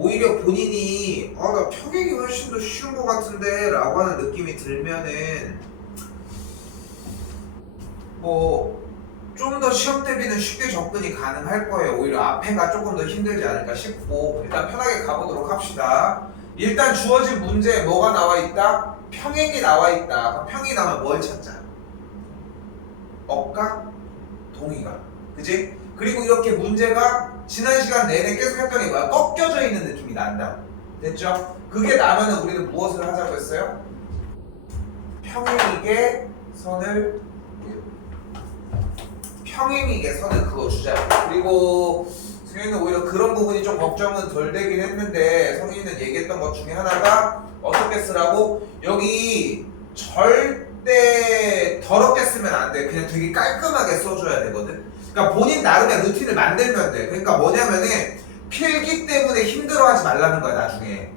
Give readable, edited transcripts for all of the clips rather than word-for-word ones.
오히려 본인이 나 평행이 훨씬 더 쉬운 것 같은데 라고 하는 느낌이 들면은 뭐 좀 더 시험 대비는 쉽게 접근이 가능할 거예요. 오히려 앞에가 조금 더 힘들지 않을까 싶고 일단 편하게 가보도록 합시다. 일단 주어진 문제에 뭐가 나와 있다? 평행이 나와 있다. 그럼 평행이 나오면 뭘 찾자? 억각? 동의각. 그지? 그리고 이렇게 문제가 지난 시간 내내 계속 했던 게 뭐야? 꺾여져 있는 느낌이 난다. 됐죠? 그게 나면은 우리는 무엇을 하자고 했어요? 평행이게 선을 그어주자. 그리고 승현이는 오히려 그런 부분이 좀 걱정은 덜 되긴 했는데 성인이는 얘기했던 것 중에 하나가 어떻게 쓰라고? 여기 절대 더럽게 쓰면 안 돼. 그냥 되게 깔끔하게 써줘야 되거든. 그러니까 본인 나름의 루틴을 만들면 돼. 그러니까 뭐냐면은 필기 때문에 힘들어하지 말라는 거야 나중에.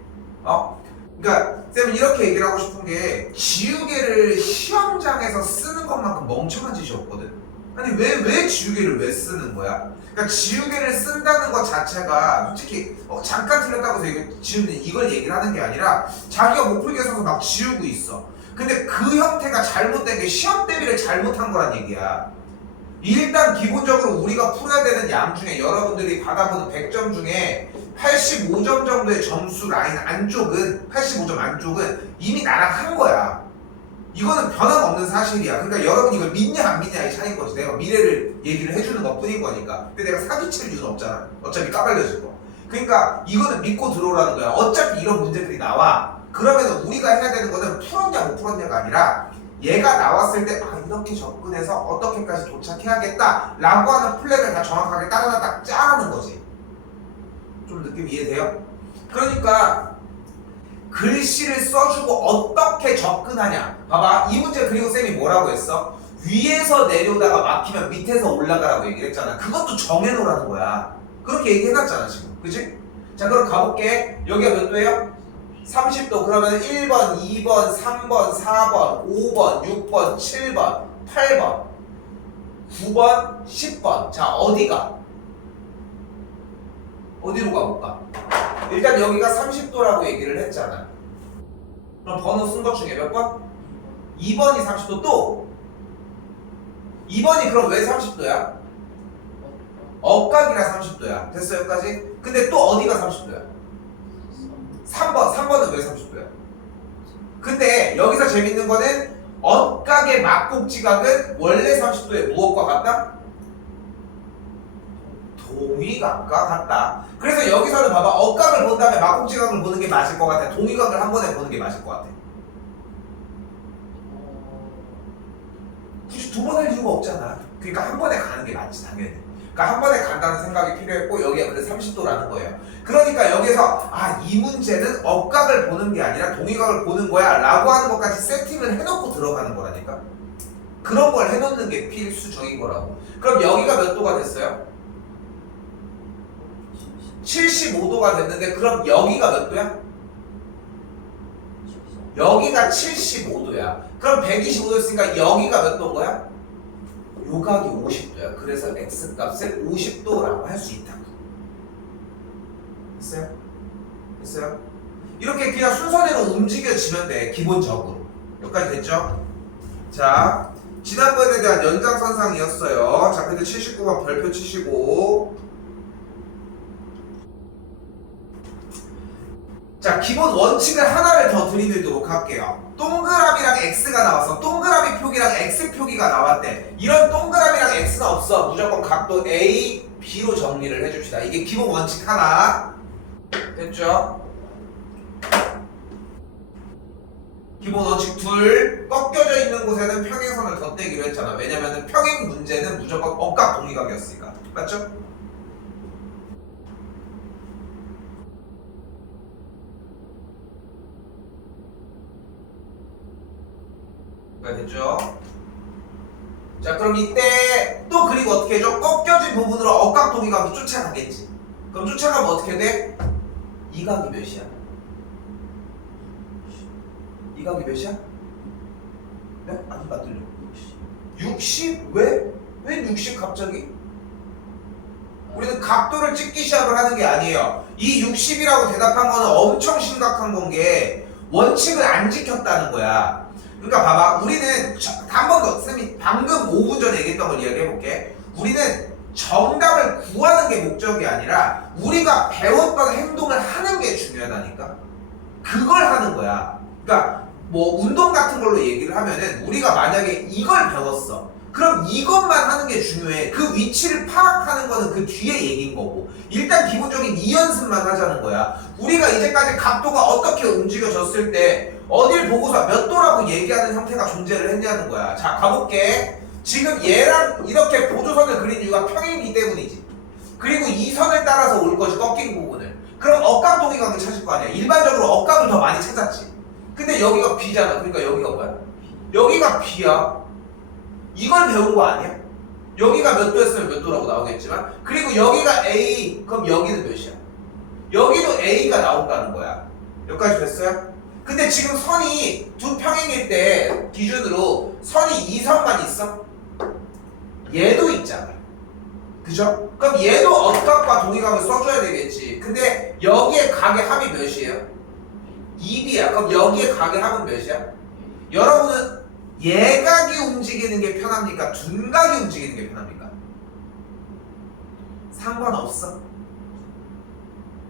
그러니까 쌤은 이렇게 얘기를 하고 싶은 게 지우개를 시험장에서 쓰는 것만큼 멍청한 짓이 없거든. 아니 왜 지우개를 왜 쓰는 거야? 그러니까 지우개를 쓴다는 것 자체가 솔직히 잠깐 틀렸다고 해서 이걸 얘기를 하는 게 아니라 자기가 못 풀게 써서 막 지우고 있어. 근데 그 형태가 잘못된 게 시험 대비를 잘못한 거란 얘기야. 일단 기본적으로 우리가 풀어야 되는 양 중에 여러분들이 받아보는 100점 중에 85점 정도의 점수 라인 안쪽은 85점 안쪽은 이미 나랑 한 거야. 이거는 변함없는 사실이야. 그러니까 여러분이 이걸 믿냐 안 믿냐의 차이인 거지. 내가 미래를 얘기를 해주는 것 뿐인 거니까. 근데 내가 사기칠 이유는 없잖아. 어차피 까발려질 거. 그러니까 이거는 믿고 들어오라는 거야. 어차피 이런 문제들이 나와. 그러면 우리가 해야 되는 거는 풀었냐 못 풀었냐가 아니라 얘가 나왔을 때 이렇게 접근해서 어떻게까지 도착해야겠다 라고 하는 플랜을 다 정확하게 따라다 딱 짜라는 거지. 좀 느낌 이해돼요? 그러니까 글씨를 써주고 어떻게 접근하냐. 봐봐, 이 문제 그리고 쌤이 뭐라고 했어? 위에서 내려다가 막히면 밑에서 올라가라고 얘기를 했잖아. 그것도 정해놓으라는 거야. 그렇게 얘기해놨잖아 지금. 그치? 자 그럼 가볼게. 여기가 몇 도예요? 30도. 그러면 1번, 2번, 3번, 4번, 5번, 6번, 7번, 8번, 9번, 10번. 자 어디가? 어디로 가볼까? 일단 여기가 30도라고 얘기를 했잖아. 그럼 번호 쓴 것 중에 몇 번? 2번이 30도 또? 2번이 그럼 왜 30도야? 억각이라 30도야. 됐어 여기까지? 근데 또 어디가 30도야? 3번은 왜 30도야? 근데 여기서 재밌는 거는 억각의 막곡지각은 원래 30도의 무엇과 같다? 동의각과 같다. 그래서 여기서는 봐봐. 억각을 본 다음에 막곡지각을 보는 게 맞을 것 같아? 동의각을 한 번에 보는 게 맞을 것 같아? 굳이 두 번 할 이유가 없잖아. 그러니까 한 번에 가는 게 맞지 당연히. 그러니까 한 번에 간다는 생각이 필요했고 여기가 그래서 30도라는 거예요. 그러니까 여기서 이 문제는 억각을 보는 게 아니라 동의각을 보는 거야 라고 하는 것까지 세팅을 해놓고 들어가는 거라니까. 그런 걸 해놓는 게 필수적인 거라고. 그럼 여기가 몇 도가 됐어요? 75도가 됐는데 그럼 여기가 몇 도야? 여기가 75도야. 그럼 125도였으니까 여기가 몇 도인 거야? 요 각이 50도야. 그래서 x값을 50도라고 할 수 있다고. 됐어요? 됐어요? 이렇게 그냥 순서대로 움직여지면 돼. 기본적으로. 여기까지 됐죠? 자, 지난번에 대한 연장선상이었어요. 자, 근데 79번 별표 치시고. 자, 기본 원칙을 하나를 더 들이밀도록 할게요. 동그라미랑 x가 나왔어. 동그라미 표기랑 x 표기가 나왔대. 이런 동그라미랑 x는 없어. 무조건 각도 A, B로 정리를 해줍시다. 이게 기본 원칙 하나. 됐죠? 기본 원칙 둘. 꺾여져 있는 곳에는 평행선을 덧대기로 했잖아. 왜냐면은 평행 문제는 무조건 억각 동의각이었으니까. 맞죠? 됐죠? 자 그럼 이때 또 그리고 어떻게 해줘? 꺾여진 부분으로 억각 동의각이 쫓아가겠지. 그럼 쫓아가면 어떻게 돼? 이 각이 몇이야? 이 각이 몇이야? 네? 안 받들려. 60? 왜? 왜 60 갑자기? 우리는 각도를 찍기 시작을 하는 게 아니에요. 이 60이라고 대답한 거는 엄청 심각한 건 게 원칙을 안 지켰다는 거야. 그러니까 봐봐, 우리는 한 번 더, 쌤이 방금 5분 전에 얘기했던 걸 이야기해볼게. 우리는 정답을 구하는 게 목적이 아니라 우리가 배웠던 행동을 하는 게 중요하다니까. 그걸 하는 거야. 그러니까 뭐 운동 같은 걸로 얘기를 하면은 우리가 만약에 이걸 배웠어. 그럼 이것만 하는 게 중요해. 그 위치를 파악하는 거는 그 뒤에 얘기인 거고, 일단 기본적인 이 연습만 하자는 거야. 우리가 이제까지 각도가 어떻게 움직여졌을 때 어딜 보고서 몇 도라고 얘기하는 형태가 존재를 했냐는 거야. 자, 가볼게. 지금 얘랑 이렇게 보조선을 그린 이유가 평행이기 때문이지. 그리고 이 선을 따라서 올 것이 꺾인 부분을. 그럼 억각 동의각을 찾을 거 아니야. 일반적으로 억각을 더 많이 찾았지. 근데 여기가 B잖아. 그러니까 여기가 뭐야? 여기가 B야. 이걸 배운 거 아니야? 여기가 몇 도였으면 몇 도라고 나오겠지만, 그리고 여기가 A, 그럼 여기는 몇이야? 여기도 A가 나온다는 거야. 여기까지 됐어요? 근데 지금 선이 두 평행일 때 기준으로 선이 이 선만 있어? 얘도 있잖아. 그죠? 그럼 얘도 억각과 동의각을 써줘야 되겠지. 근데 여기에 각의 합이 몇이에요? 2B야. 그럼 여기에 각의 합은 몇이야? 여러분은 예각이 움직이는 게 편합니까? 둔각이 움직이는 게 편합니까? 상관없어.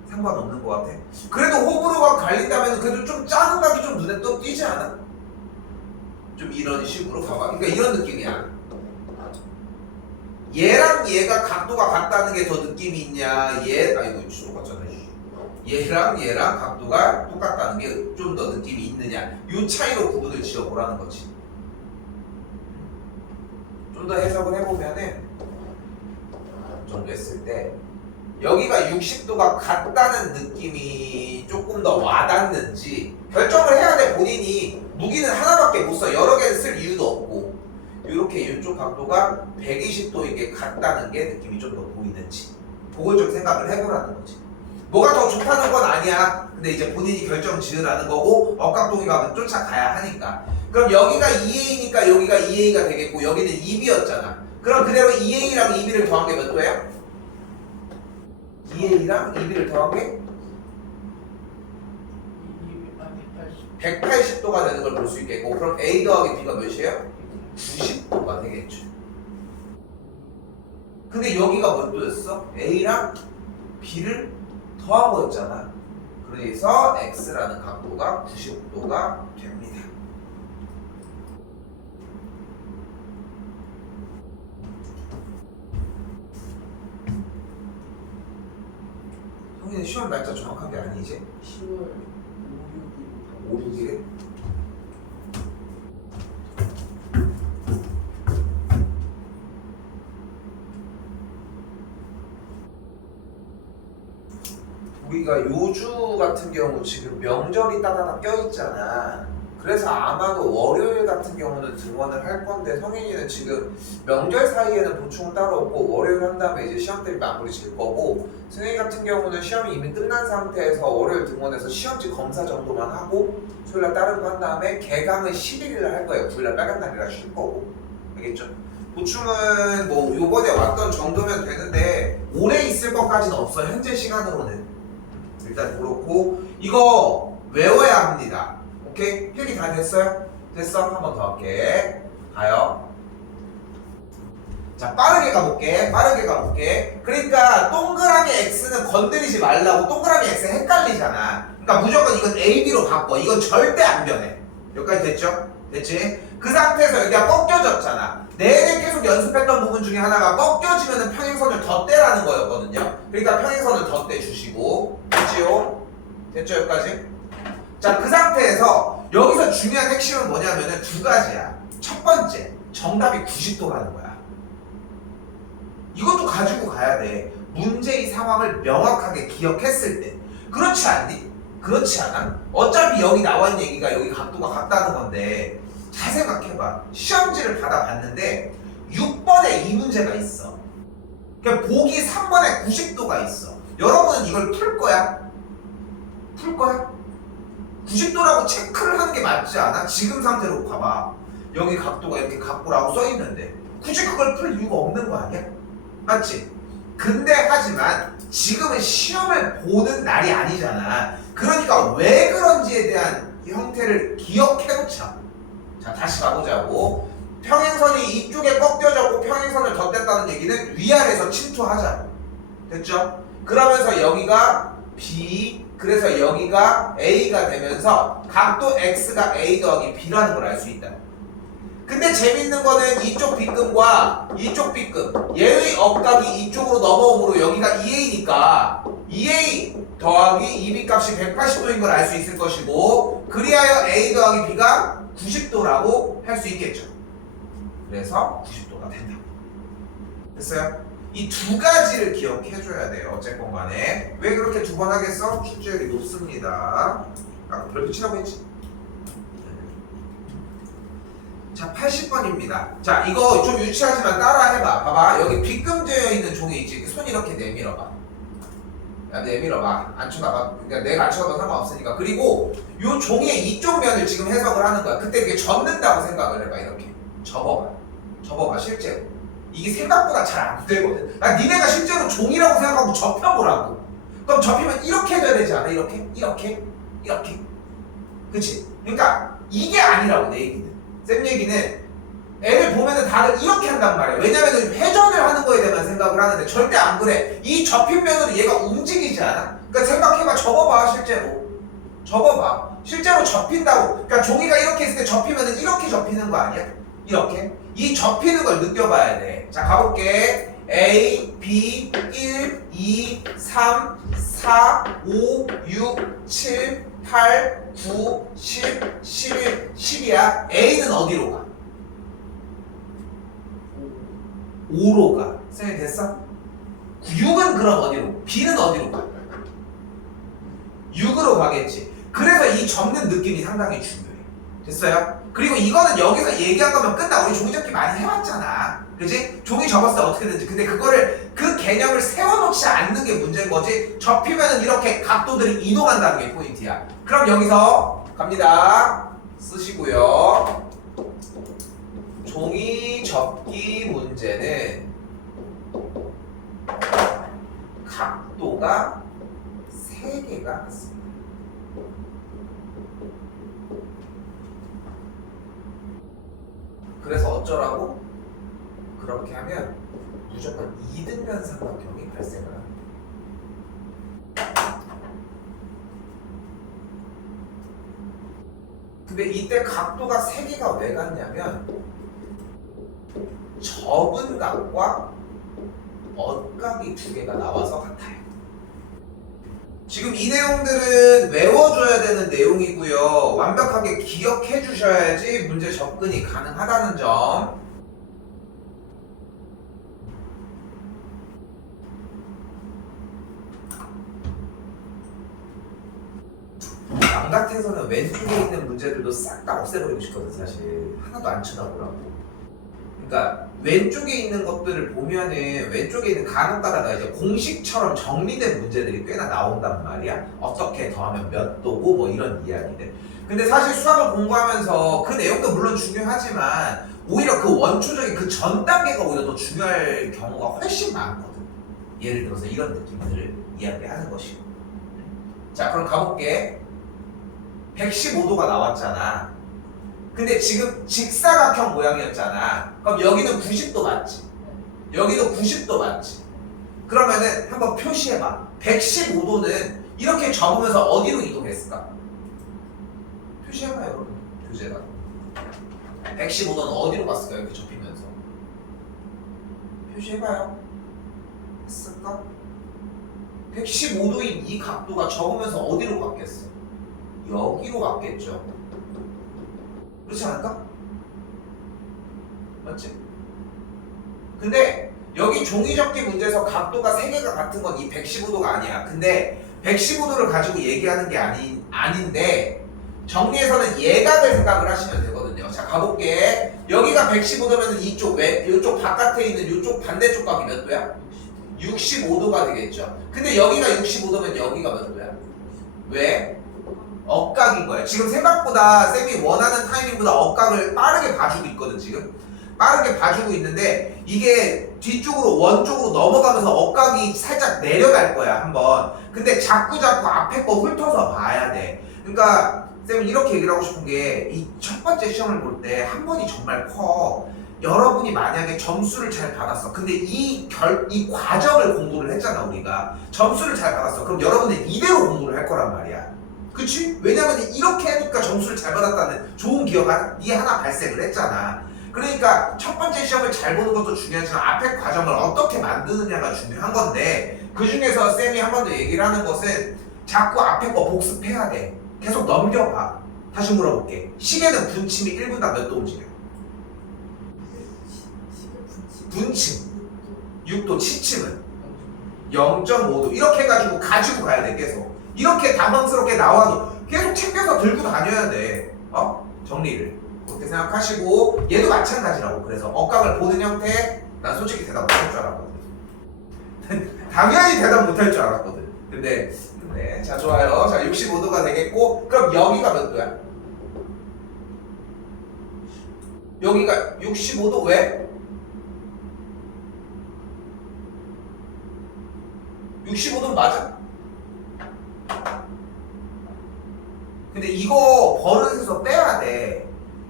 상관없는 것 같아. 그래도 호불호가 갈린다면 그래도 좀 작은 각이 좀 눈에 또 띄지 않아? 좀 이런 식으로 봐봐. 그러니까 이런 느낌이야. 얘랑 얘가 각도가 같다는 게 더 느낌이 있냐? 아이고 주로 같잖아. 얘랑 각도가 똑같다는 게 좀 더 느낌이 있느냐? 이 차이로 구분을 지어보라는 거지. 좀 더 해석을 해보면은 정도 했을 때 여기가 60도가 같다는 느낌이 조금 더 와닿는지 결정을 해야 돼. 본인이 무기는 하나밖에 못 써. 여러 개를 쓸 이유도 없고, 이렇게 이쪽 각도가 120도에게 같다는 게 느낌이 좀 더 보이는지 그걸 좀 생각을 해보라는 거지. 뭐가 더 좋다는 건 아니야. 근데 이제 본인이 결정 지으라는 거고, 억각동의각은 쫓아가야 하니까. 그럼 여기가 2A니까 여기가 2A가 되겠고, 여기는 2B였잖아. 그럼 그대로 2A랑 2B를 더한 게 몇 도예요? 2A랑 2B를 더한 게 180도가 되는 걸 볼 수 있겠고, 그럼 A 더하기 B가 몇이에요? 90도가 되겠죠. 근데 여기가 몇 도였어? A랑 B를 더한 거였잖아. 그래서 X라는 각도가 90도가 됩니다. 성인이 시험 날짜 정확한 게 아니지? 10월 5, 6일? 우리가 요주 같은 경우 지금 명절이 따다닥 껴있잖아. 그래서 아마도 월요일 같은 경우는 등원을 할 건데, 성인이는 지금 명절 사이에는 보충은 따로 없고 월요일 한 다음에 이제 시험들이 마무리 질 거고, 승희 같은 경우는 시험이 이미 끝난 상태에서 월요일 등원해서 시험지 검사 정도만 하고 수요일날 다른 거 한 다음에 개강은 11일날 할 거예요. 9일날 빨간 날이라 쉴 거고. 알겠죠? 보충은 뭐 요번에 왔던 정도면 되는데 오래 있을 것까지는 없어요. 현재 시간으로는. 일단 그렇고, 이거 외워야 합니다. 오케이? 필기 다 됐어요? 됐어? 한 번 더 할게. 가요. 자, 빠르게 가볼게. 그러니까 동그라미 X는 건드리지 말라고. 동그라미 X 헷갈리잖아. 그러니까 무조건 이건 A, B로 바꿔. 이건 절대 안 변해. 여기까지 됐죠? 됐지? 그 상태에서 여기가 꺾여졌잖아. 내내 계속 연습했던 부분 중에 하나가 꺾여지면 평행선을 덧대라는 거였거든요. 그러니까 평행선을 덧대 주시고. 됐지요? 됐죠? 여기까지? 자, 그 상태에서 여기서 중요한 핵심은 뭐냐면은 두 가지야. 첫 번째, 정답이 90도라는 거야. 이것도 가지고 가야 돼. 문제의 상황을 명확하게 기억했을 때. 그렇지 않니? 그렇지 않아? 어차피 여기 나와 있는 얘기가 여기 각도가 같다는 건데, 잘 생각해봐. 시험지를 받아봤는데 6번에 이 문제가 있어. 그러니까 보기 3번에 90도가 있어. 여러분은 이걸 풀 거야? 풀 거야? 90도라고 체크를 하는 게 맞지 않아? 지금 상태로 봐봐. 여기 각도가 이렇게 각도라고 써있는데 굳이 그걸 풀 이유가 없는 거 아니야? 맞지? 근데 하지만 지금은 시험을 보는 날이 아니잖아. 그러니까 왜 그런지에 대한 형태를 기억해놓자. 자, 다시 가보자고. 평행선이 이쪽에 꺾여졌고 평행선을 덧댔다는 얘기는 위아래에서 침투하자. 됐죠? 그러면서 여기가 B, 그래서 여기가 A가 되면서 각도 X가 A 더하기 B라는 걸 알 수 있다. 근데 재밌는 거는 이쪽 B급과 이쪽 B급, 얘의 억각이 이쪽으로 넘어오므로 여기가 2A니까 2A 더하기 2B 값이 180도인 걸 알 수 있을 것이고, 그리하여 A 더하기 B가 90도라고 할 수 있겠죠. 그래서 90도가 된다. 됐어요? 이 두 가지를 기억해줘야 돼요. 어쨌건 간에. 왜 그렇게 두 번 하겠어? 출제율이 높습니다. 아까 별표 치라고 했지? 자, 80번입니다. 자, 이거 좀 유치하지만 따라 해봐. 봐봐. 여기 빗금되어 있는 종이 있지. 손 이렇게 내밀어봐. 야, 내밀어봐. 안 쳐다봐. 그러니까 내가 안 쳐다봐도 상관없으니까. 그리고 요 종이의 이쪽 면을 지금 해석을 하는 거야. 그때 이게 접는다고 생각을 해봐. 이렇게. 접어봐. 접어봐, 실제로. 이게 생각보다 잘 안 되거든. 니네가 실제로 종이라고 생각하고 접혀보라고. 그럼 접히면 이렇게 돼야 되지 않아? 이렇게? 이렇게? 이렇게? 그치? 그러니까 이게 아니라고, 내 얘기는. 쌤 얘기는 애를 보면은 다들 이렇게 한단 말이야. 왜냐면은 회전을 하는 거에 대한 생각을 하는데 절대 안 그래. 이 접힌 면으로 얘가 움직이지 않아? 그러니까 생각해봐. 접어봐, 실제로. 접어봐. 실제로 접힌다고. 그러니까 종이가 이렇게 있을 때 접히면은 이렇게 접히는 거 아니야? 이렇게. 이 접히는 걸 느껴봐야 돼. 자, 가볼게. A, B, 1, 2, 3, 4, 5, 6, 7, 8, 9, 10, 11, 10이야. A는 어디로 가? 5로 가. 쌤이 됐어? 6은 그럼 어디로? B는 어디로 가? 6으로 가겠지. 그래서 이 접는 느낌이 상당히 중요해. 됐어요? 그리고 이거는 여기서 얘기한 거면 끝나. 우리 종이 접기 많이 해왔잖아. 그지? 종이 접었을 때 어떻게 되는지. 근데 그거를, 그 개념을 세워놓지 않는 게 문제인 거지. 접히면은 이렇게 각도들이 이동한다는 게 포인트야. 그럼 여기서 갑니다. 쓰시고요. 종이 접기 문제는 각도가 3개가 같습니다. 그래서 어쩌라고? 그렇게 하면 무조건 이등변 삼각형이 발생을 합니다. 근데 이때 각도가 3개가 왜 같냐면 접은 각과 엇각이 2개가 나와서 같아요. 지금 이 내용들은 외워줘야 되는 내용이고요. 완벽하게 기억해 주셔야지 문제 접근이 가능하다는 점. 남 같아서는 왼쪽에 있는 문제들도 싹 다 없애버리고 싶거든. 사실 하나도 안 쳐다보라고. 그러니까 왼쪽에 있는 것들을 보면은 왼쪽에 있는 간혹가다가 이제 공식처럼 정리된 문제들이 꽤나 나온단 말이야. 어떻게 더하면 몇 도고 뭐 이런 이야기들. 근데 사실 수학을 공부하면서 그 내용도 물론 중요하지만 오히려 그 원초적인 그 전 단계가 오히려 더 중요할 경우가 훨씬 많거든. 예를 들어서 이런 느낌들을 이야기하는 것이고. 자, 그럼 가볼게. 115도가 나왔잖아. 근데 지금 직사각형 모양이었잖아. 그럼 여기는 90도 맞지? 여기도 90도 맞지? 그러면은 한번 표시해봐. 115도는 이렇게 접으면서 어디로 이동했을까? 표시해봐요, 여러분. 교재가. 115도는 어디로 갔을까? 이렇게 접히면서. 표시해봐요. 했을까? 115도인 이 각도가 접으면서 어디로 갔겠어? 여기로 갔겠죠. 그렇지 않을까? 맞지? 근데 여기 종이접기 문제에서 각도가 3개가 같은 건 이 115도가 아니야. 근데 115도를 가지고 얘기하는 게 아닌데 정리해서는 예각을 생각을 하시면 되거든요. 자, 가볼게. 여기가 115도면 이쪽 바깥에 있는 이쪽 반대쪽 각이 몇 도야? 65도가 되겠죠. 근데 여기가 65도면 여기가 몇 도야? 왜? 억각인 거야. 지금 생각보다 쌤이 원하는 타이밍보다 억각을 빠르게 봐주고 있거든, 지금. 빠르게 봐주고 있는데 이게 뒤쪽으로 원 쪽으로 넘어가면서 억각이 살짝 내려갈 거야 한번. 근데 자꾸 앞에 거 훑어서 봐야 돼. 그러니까 쌤은 이렇게 얘기를 하고 싶은 게 이 첫 번째 시험을 볼 때 한 번이 정말 커. 여러분이 만약에 점수를 잘 받았어. 근데 이 과정을 공부를 했잖아 우리가. 점수를 잘 받았어. 그럼 여러분은 이대로 공부를 할 거란 말이야. 그치? 왜냐면 이렇게 하니까 점수를 잘 받았다는 좋은 기억이 하나 발생을 했잖아. 그러니까 첫 번째 시험을 잘 보는 것도 중요하지만 앞에 과정을 어떻게 만드느냐가 중요한 건데 그 중에서 쌤이 한 번 더 얘기를 하는 것은 자꾸 앞에 거 복습해야 돼. 계속 넘겨봐. 다시 물어볼게. 시계는 분침이 1분당 몇 도 움직여? 분침 6도, 치침은 0.5도. 이렇게 해가지고 가지고 가야 돼. 계속 이렇게 당황스럽게 나와도 계속 챙겨서 들고 다녀야 돼. 정리를 그렇게 생각하시고 얘도 마찬가지라고. 그래서 억각을 보는 형태 난 솔직히 대답 못할 줄 알았거든. 당연히 대답 못할 줄 알았거든. 근데 자 좋아요. 자 65도가 되겠고 그럼 여기가 몇 도야? 여기가 65도 왜? 65도 맞아. 근데 이거 버릇에서 빼야 돼.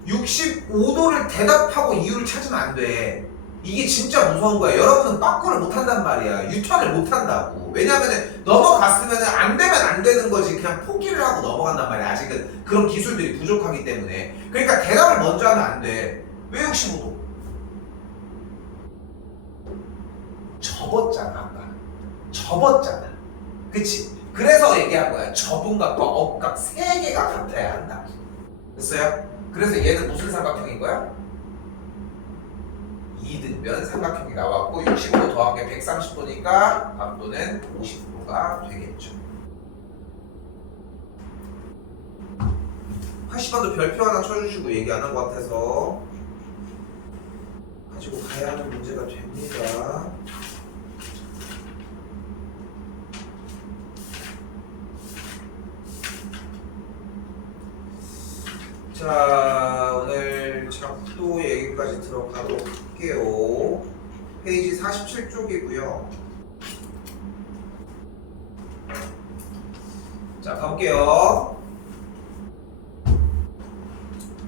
65도를 대답하고 이유를 찾으면 안 돼. 이게 진짜 무서운 거야. 여러분은 빠꾸를 못 한단 말이야. 유턴을 못 한다고. 왜냐면은 넘어갔으면은 안 되면 안 되는 거지. 그냥 포기를 하고 넘어간단 말이야. 아직은 그런 기술들이 부족하기 때문에. 그러니까 대답을 먼저 하면 안 돼. 왜 65도? 접었잖아 아까. 접었잖아. 그치? 그래서 얘기한 거야. 접음각과 억각 세 개가 같아야 한다. 됐어요? 그래서 얘는 무슨 삼각형인 거야? 이등변 삼각형이 나왔고 65도 더한 게 130도니까 각도는 50도가 되겠죠. 80번도 별표 하나 쳐주시고 얘기 안 한 것 같아서 가지고 가야 하는 문제가 됩니다. 자, 오늘 작도 얘기까지 들어가도록 할게요. 페이지 47쪽이고요. 자, 가볼게요.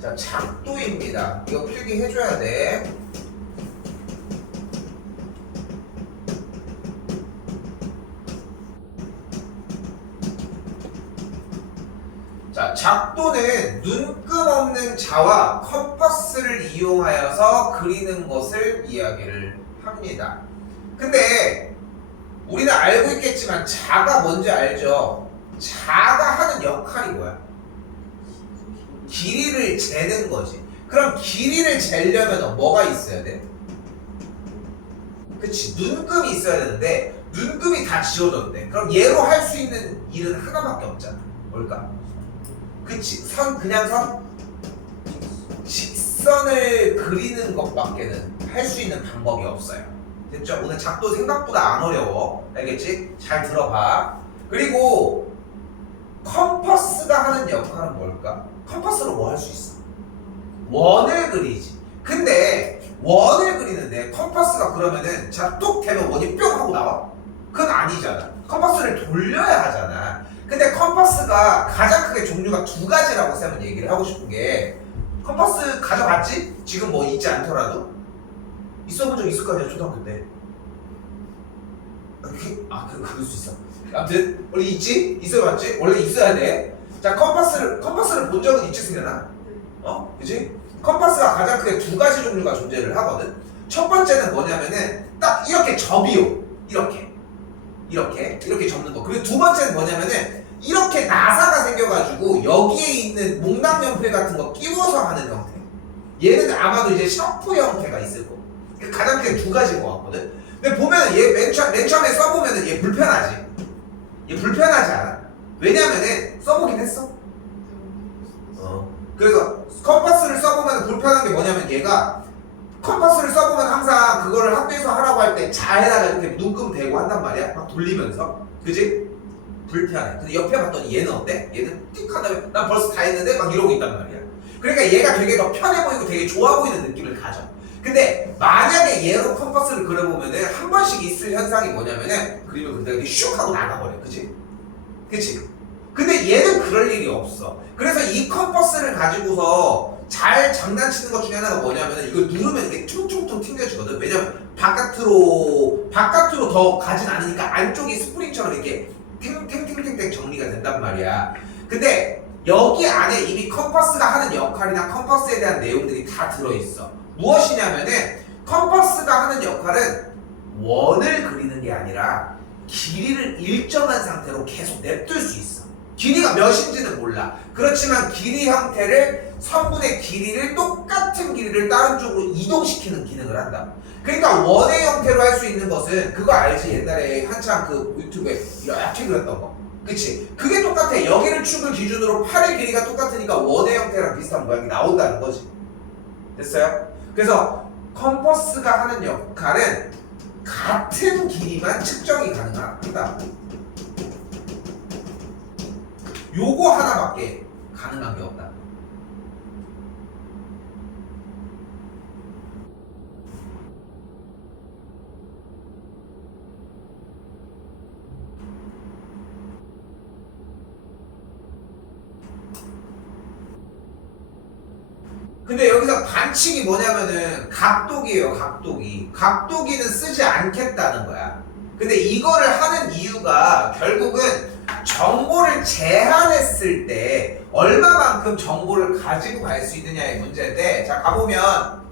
자, 작도입니다. 이거 필기 해줘야 돼. 자, 작도는 눈금 없는 자와 컴퍼스를 이용하여서 그리는 것을 이야기를 합니다. 근데 우리는 알고 있겠지만 자가 뭔지 알죠? 자가 하는 역할이 뭐야? 길이를 재는 거지. 그럼 길이를 재려면 뭐가 있어야 돼? 그치, 눈금이 있어야 되는데 눈금이 다 지워졌대. 그럼 얘로 할 수 있는 일은 하나밖에 없잖아. 뭘까? 그치, 그냥 선? 직선을 그리는 것밖에는 할 수 있는 방법이 없어요. 됐죠? 오늘 작도 생각보다 안 어려워. 알겠지? 잘 들어봐. 그리고 컴퍼스가 하는 역할은 뭘까? 컴퍼스로 뭐 할 수 있어? 원을 그리지. 근데 원을 그리는데 컴퍼스가 그러면은 자 뚝 대면 원이 뿅 하고 나와? 그건 아니잖아. 컴퍼스를 돌려야 하잖아. 근데 컴퍼스가 가장 크게 종류가 두 가지라고 쌤은 얘기를 하고 싶은 게, 컴퍼스 가져봤지? 지금 뭐 있지 않더라도? 있어본 적 있을 거 아니야, 초등학교 때. 그럴 수 있어. 아무튼 원래 있지? 있어봤지? 원래 있어야 돼. 자, 컴퍼스를 본 적은 있지, 승현아? 그치? 컴퍼스가 가장 크게 두 가지 종류가 존재를 하거든. 첫 번째는 뭐냐면은 딱 이렇게 접이요. 이렇게 접는 거. 그리고 두 번째는 뭐냐면은 이렇게 나사가 생겨가지고 여기에 있는 목낭연필 같은 거 끼워서 하는 형태. 얘는 아마도 이제 샤프 형태가 있을 거고. 가장 크게 두 가지인 것 같거든. 근데 보면은 얘 맨 처음에 써보면은 얘 불편하지. 얘 불편하지 않아. 왜냐면은 써보긴 했어. 그래서 컴퍼스를 써보면 불편한 게 뭐냐면, 얘가 컴퍼스를 써보면 항상 그거를 학교에서 하라고 할 때 자에다가 이렇게 눈금 대고 한단 말이야. 막 돌리면서. 그지? 불편해. 근데 옆에 봤더니 얘는 어때? 얘는 띡 한 다음에 난 벌써 다 했는데 막 이러고 있단 말이야. 그러니까 얘가 되게 더 편해 보이고 되게 좋아 보이는 느낌을 가져. 근데 만약에 얘로 컴퍼스를 그려보면은 한 번씩 있을 현상이 뭐냐면은 그림을 그리다가 이렇게 슉 하고 나가버려. 그치? 그치? 근데 얘는 그럴 일이 없어. 그래서 이 컴퍼스를 가지고서 잘 장난치는 것 중에 하나가 뭐냐면은 이걸 누르면 이렇게 퉁퉁퉁 튕겨지거든. 왜냐면 바깥으로 더 가진 않으니까 안쪽이 스프링처럼 이렇게 탱탱탱탱탱 정리가 된단 말이야. 근데 여기 안에 이미 컴퍼스가 하는 역할이나 컴퍼스에 대한 내용들이 다 들어있어. 무엇이냐면은 컴퍼스가 하는 역할은 원을 그리는 게 아니라 길이를 일정한 상태로 계속 냅둘 수 있어. 길이가 몇인지는 몰라. 그렇지만 길이 형태를 선분의 길이를 똑같은 길이를 다른 쪽으로 이동시키는 기능을 한다. 그러니까 원의 형태로 할 수 있는 것은 그거 알지? 옛날에 한참 그 유튜브에 이렇게 그렸던 거. 그치? 그게 똑같아. 여기를 축을 기준으로 팔의 길이가 똑같으니까 원의 형태랑 비슷한 모양이 나온다는 거지. 됐어요? 그래서 컴퍼스가 하는 역할은 같은 길이만 측정이 가능하다. 요거 하나밖에 가능한 게 없다. 근데 여기서 반칙이 뭐냐면은 각도기예요. 각도기는 쓰지 않겠다는 거야. 근데 이거를 하는 이유가 결국은 정보를 제한했을 때 얼마만큼 정보를 가지고 갈 수 있느냐의 문제인데, 자 가보면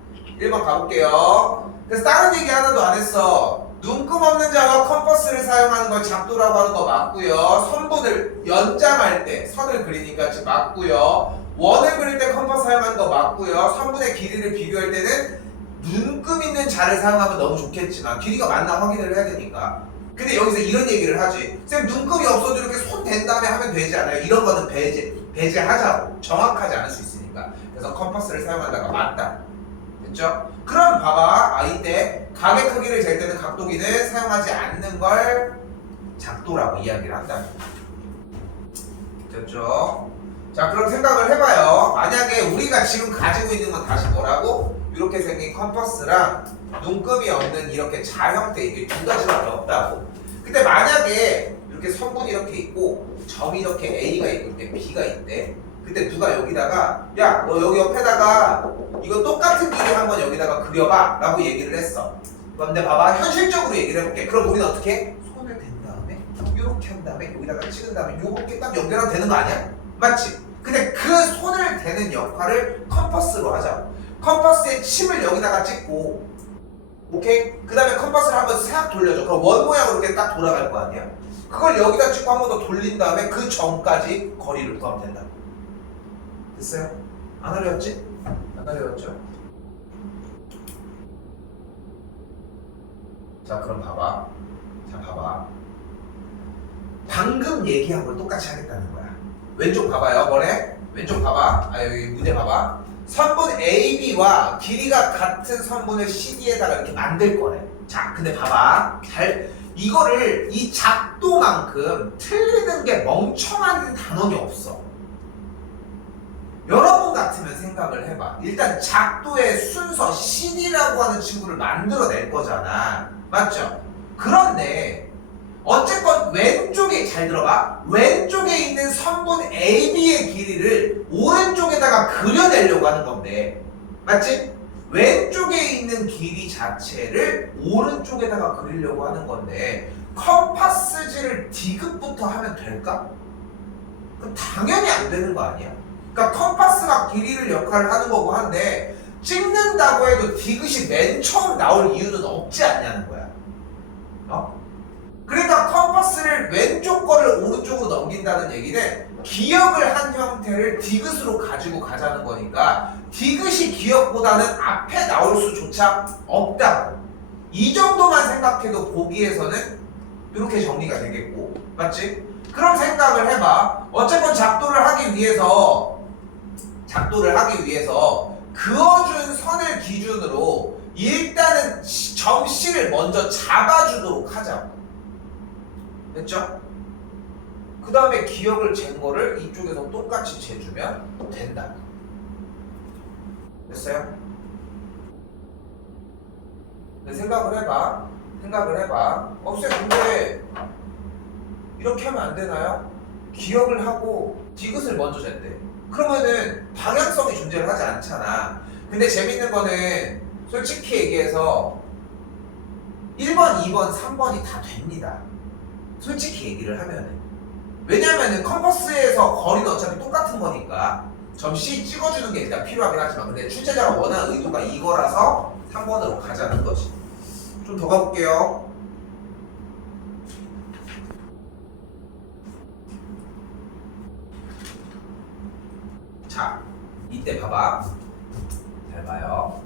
1번 가볼게요. 그래서 다른 얘기 하나도 안 했어. 눈금 없는 자가 컴퍼스를 사용하는 걸 작도라고 하는 거 맞고요. 선분을 연장할 때 선을 그리니까 지금 맞고요. 원을 그릴 때 컴퍼스 사용하는 거 맞고요. 선분의 길이를 비교할 때는 눈금 있는 자를 사용하면 너무 좋겠지만 길이가 맞나 확인을 해야 되니까. 근데 여기서 이런 얘기를 하지. 쌤 눈금이 없어도 이렇게 손 댄 다음에 하면 되지 않아요? 이런 거는 배제하자고. 정확하지 않을 수 있으니까. 그래서 컴퍼스를 사용한다가 맞다. 됐죠? 그럼 봐봐. 이때 각의 크기를 잴 때는 각도기는 사용하지 않는 걸 작도라고 이야기를 한다. 됐죠? 자, 그럼 생각을 해봐요. 만약에 우리가 지금 가지고 있는 건 다시 뭐라고? 이렇게 생긴 컴퍼스랑 눈금이 없는 이렇게 자 형태, 이게 두 가지밖에 없다고. 근데 만약에 이렇게 선분이 이렇게 있고 점이 이렇게 A가 있고 이렇게 B가 있대. 그때 누가 여기다가 야, 너 여기 옆에다가 이거 똑같은 길이 한번 여기다가 그려봐 라고 얘기를 했어. 그런데 봐봐, 현실적으로 얘기를 해볼게. 그럼 우리는 어떻게 해? 손을 댄 다음에 이렇게 한 다음에 여기다가 찍은 다음에 요렇게 딱 연결하면 되는 거 아니야? 맞지? 근데 그 손을 대는 역할을 컴퍼스로 하자고. 컴퍼스에 침을 여기다가 찍고, 오케이? 그 다음에 컴퍼스를 한번 싹 돌려줘. 그럼 원 모양으로 이렇게 딱 돌아갈 거 아니야? 그걸 여기다 찍고 한 번 더 돌린 다음에 그 점까지 거리를 구하면 된다. 됐어요? 안 어려웠지? 안 어려웠죠? 자, 그럼 봐봐. 자, 봐봐. 방금 얘기한 걸 똑같이 하겠다는 거야. 왼쪽 봐봐요. 뭐래? 왼쪽 봐봐. 여기 문제 봐봐. 선분 AB와 길이가 같은 선분을 CD에다가 이렇게 만들 거래. 자, 근데 봐봐. 이거를 이 작도만큼 틀리는 게 멍청한 단원이 없어. 여러분 같으면 생각을 해봐. 일단 작도의 순서 CD라고 하는 친구를 만들어낼 거잖아. 맞죠? 그런데 어쨌건 왼쪽에, 잘 들어봐, 왼쪽에 있는 선분 AB의 길이를 오른쪽에다가 그려내려고 하는 건데, 맞지? 왼쪽에 있는 길이 자체를 오른쪽에다가 그리려고 하는 건데 컴파스지를 디귿부터 하면 될까? 그럼 당연히 안 되는 거 아니야? 그러니까 컴파스가 길이를 역할을 하는 거고 한데 찍는다고 해도 디귿이 맨 처음 나올 이유는 없지 않냐는 거야. 그러니까 컴퍼스를 왼쪽 거를 오른쪽으로 넘긴다는 얘기는 기역을 한 형태를 디귿으로 가지고 가자는 거니까 디귿이 기역보다는 앞에 나올 수조차 없다고. 이 정도만 생각해도 보기에서는 이렇게 정리가 되겠고, 맞지? 그럼 생각을 해봐. 어쨌건 작도를 하기 위해서 그어준 선을 기준으로 일단은 점 C를 먼저 잡아주도록 하자고. 됐죠? 그 다음에 기역을 잰 거를 이쪽에서 똑같이 재주면 된다. 됐어요? 근데 생각을 해봐. 쌤 근데 이렇게 하면 안 되나요? 기억을 하고 디귿을 먼저 잰대. 그러면은 방향성이 존재를 하지 않잖아. 근데 재밌는 거는 솔직히 얘기해서 1번, 2번, 3번이 다 됩니다. 솔직히 얘기를 하면은. 왜냐면은 컴퍼스에서 거리는 어차피 똑같은 거니까 점 C 찍어주는 게 일단 필요하긴 하지만 근데 출제자가 원하는 의도가 이거라서 3번으로 가자는 거지. 좀 더 가볼게요. 자, 이때 봐봐. 잘 봐요.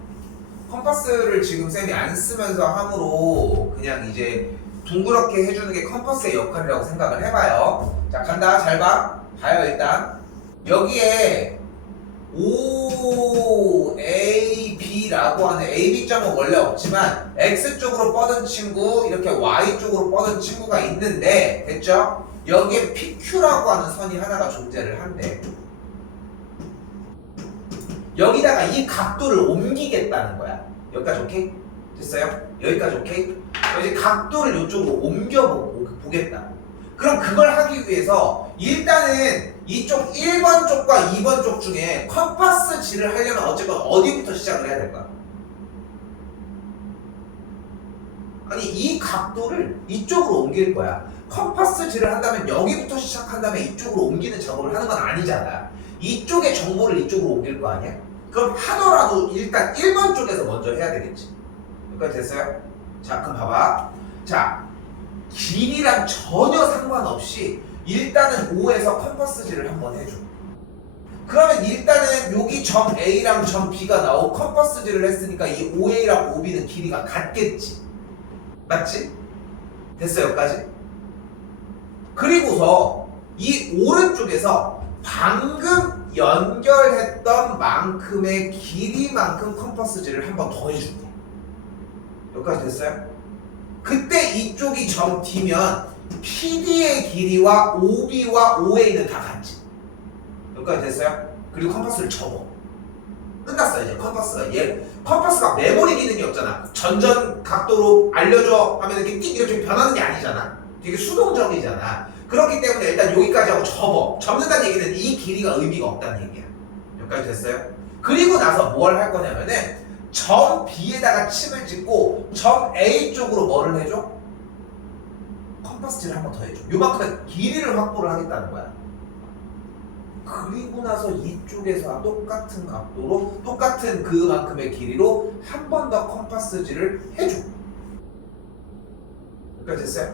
컴퍼스를 지금 쌤이 안 쓰면서 함으로 그냥 이제 둥그렇게 해주는 게 컴퍼스의 역할이라고 생각을 해봐요. 자, 간다. 잘 봐. 봐요, 일단. 여기에 OAB라고 하는 AB점은 원래 없지만 X쪽으로 뻗은 친구, 이렇게 Y쪽으로 뻗은 친구가 있는데, 됐죠? 여기에 PQ라고 하는 선이 하나가 존재를 한대. 여기다가 이 각도를 옮기겠다는 거야. 여기까지 오케이? 됐어요? 여기까지 오케이? 이제 각도를 이쪽으로 옮겨보겠다. 그럼 그걸 하기 위해서 일단은 이쪽 1번 쪽과 2번 쪽 중에 컴파스질을 하려면 어쨌건 어디부터 시작을 해야 될까? 아니 이 각도를 이쪽으로 옮길 거야. 컴파스질을 한다면 여기부터 시작한 다음에 이쪽으로 옮기는 작업을 하는 건 아니잖아. 이쪽의 정보를 이쪽으로 옮길 거 아니야? 그럼 하더라도 일단 1번 쪽에서 먼저 해야 되겠지. 여기까지 됐어요? 자, 그럼 봐봐. 자, 길이랑 전혀 상관없이 일단은 O에서 컴퍼스질을 한번 해줘. 그러면 일단은 여기 점 A랑 점 B가 나오고 컴퍼스질을 했으니까 이 OA랑 OB는 길이가 같겠지. 맞지? 됐어요, 여기까지? 그리고서 이 오른쪽에서 방금 연결했던 만큼의 길이만큼 컴퍼스질을 한 번 더 해줄게. 여기까지 됐어요? 그때 이쪽이 점 D면 PD의 길이와 OB와 OA는 다 같지. 여기까지 됐어요? 그리고 컴퍼스를 접어. 끝났어 이제 컴퍼스가. 컴퍼스가 메모리 기능이 없잖아. 전전 각도로 알려줘 하면 이렇게 띡 이렇게 변하는 게 아니잖아. 되게 수동적이잖아. 그렇기 때문에 일단 여기까지 하고 접어. 접는다는 얘기는 이 길이가 의미가 없다는 얘기야. 여기까지 됐어요? 그리고 나서 뭘 할 거냐면은 점 B에다가 침을 찍고 점 A 쪽으로 뭐를 해줘? 컴퍼스질을 한 번 더 해줘. 요만큼의 길이를 확보를 하겠다는 거야. 그리고 나서 이쪽에서 똑같은 각도로 똑같은 그만큼의 길이로 한 번 더 컴퍼스질을 해줘. 여기까지 됐어요?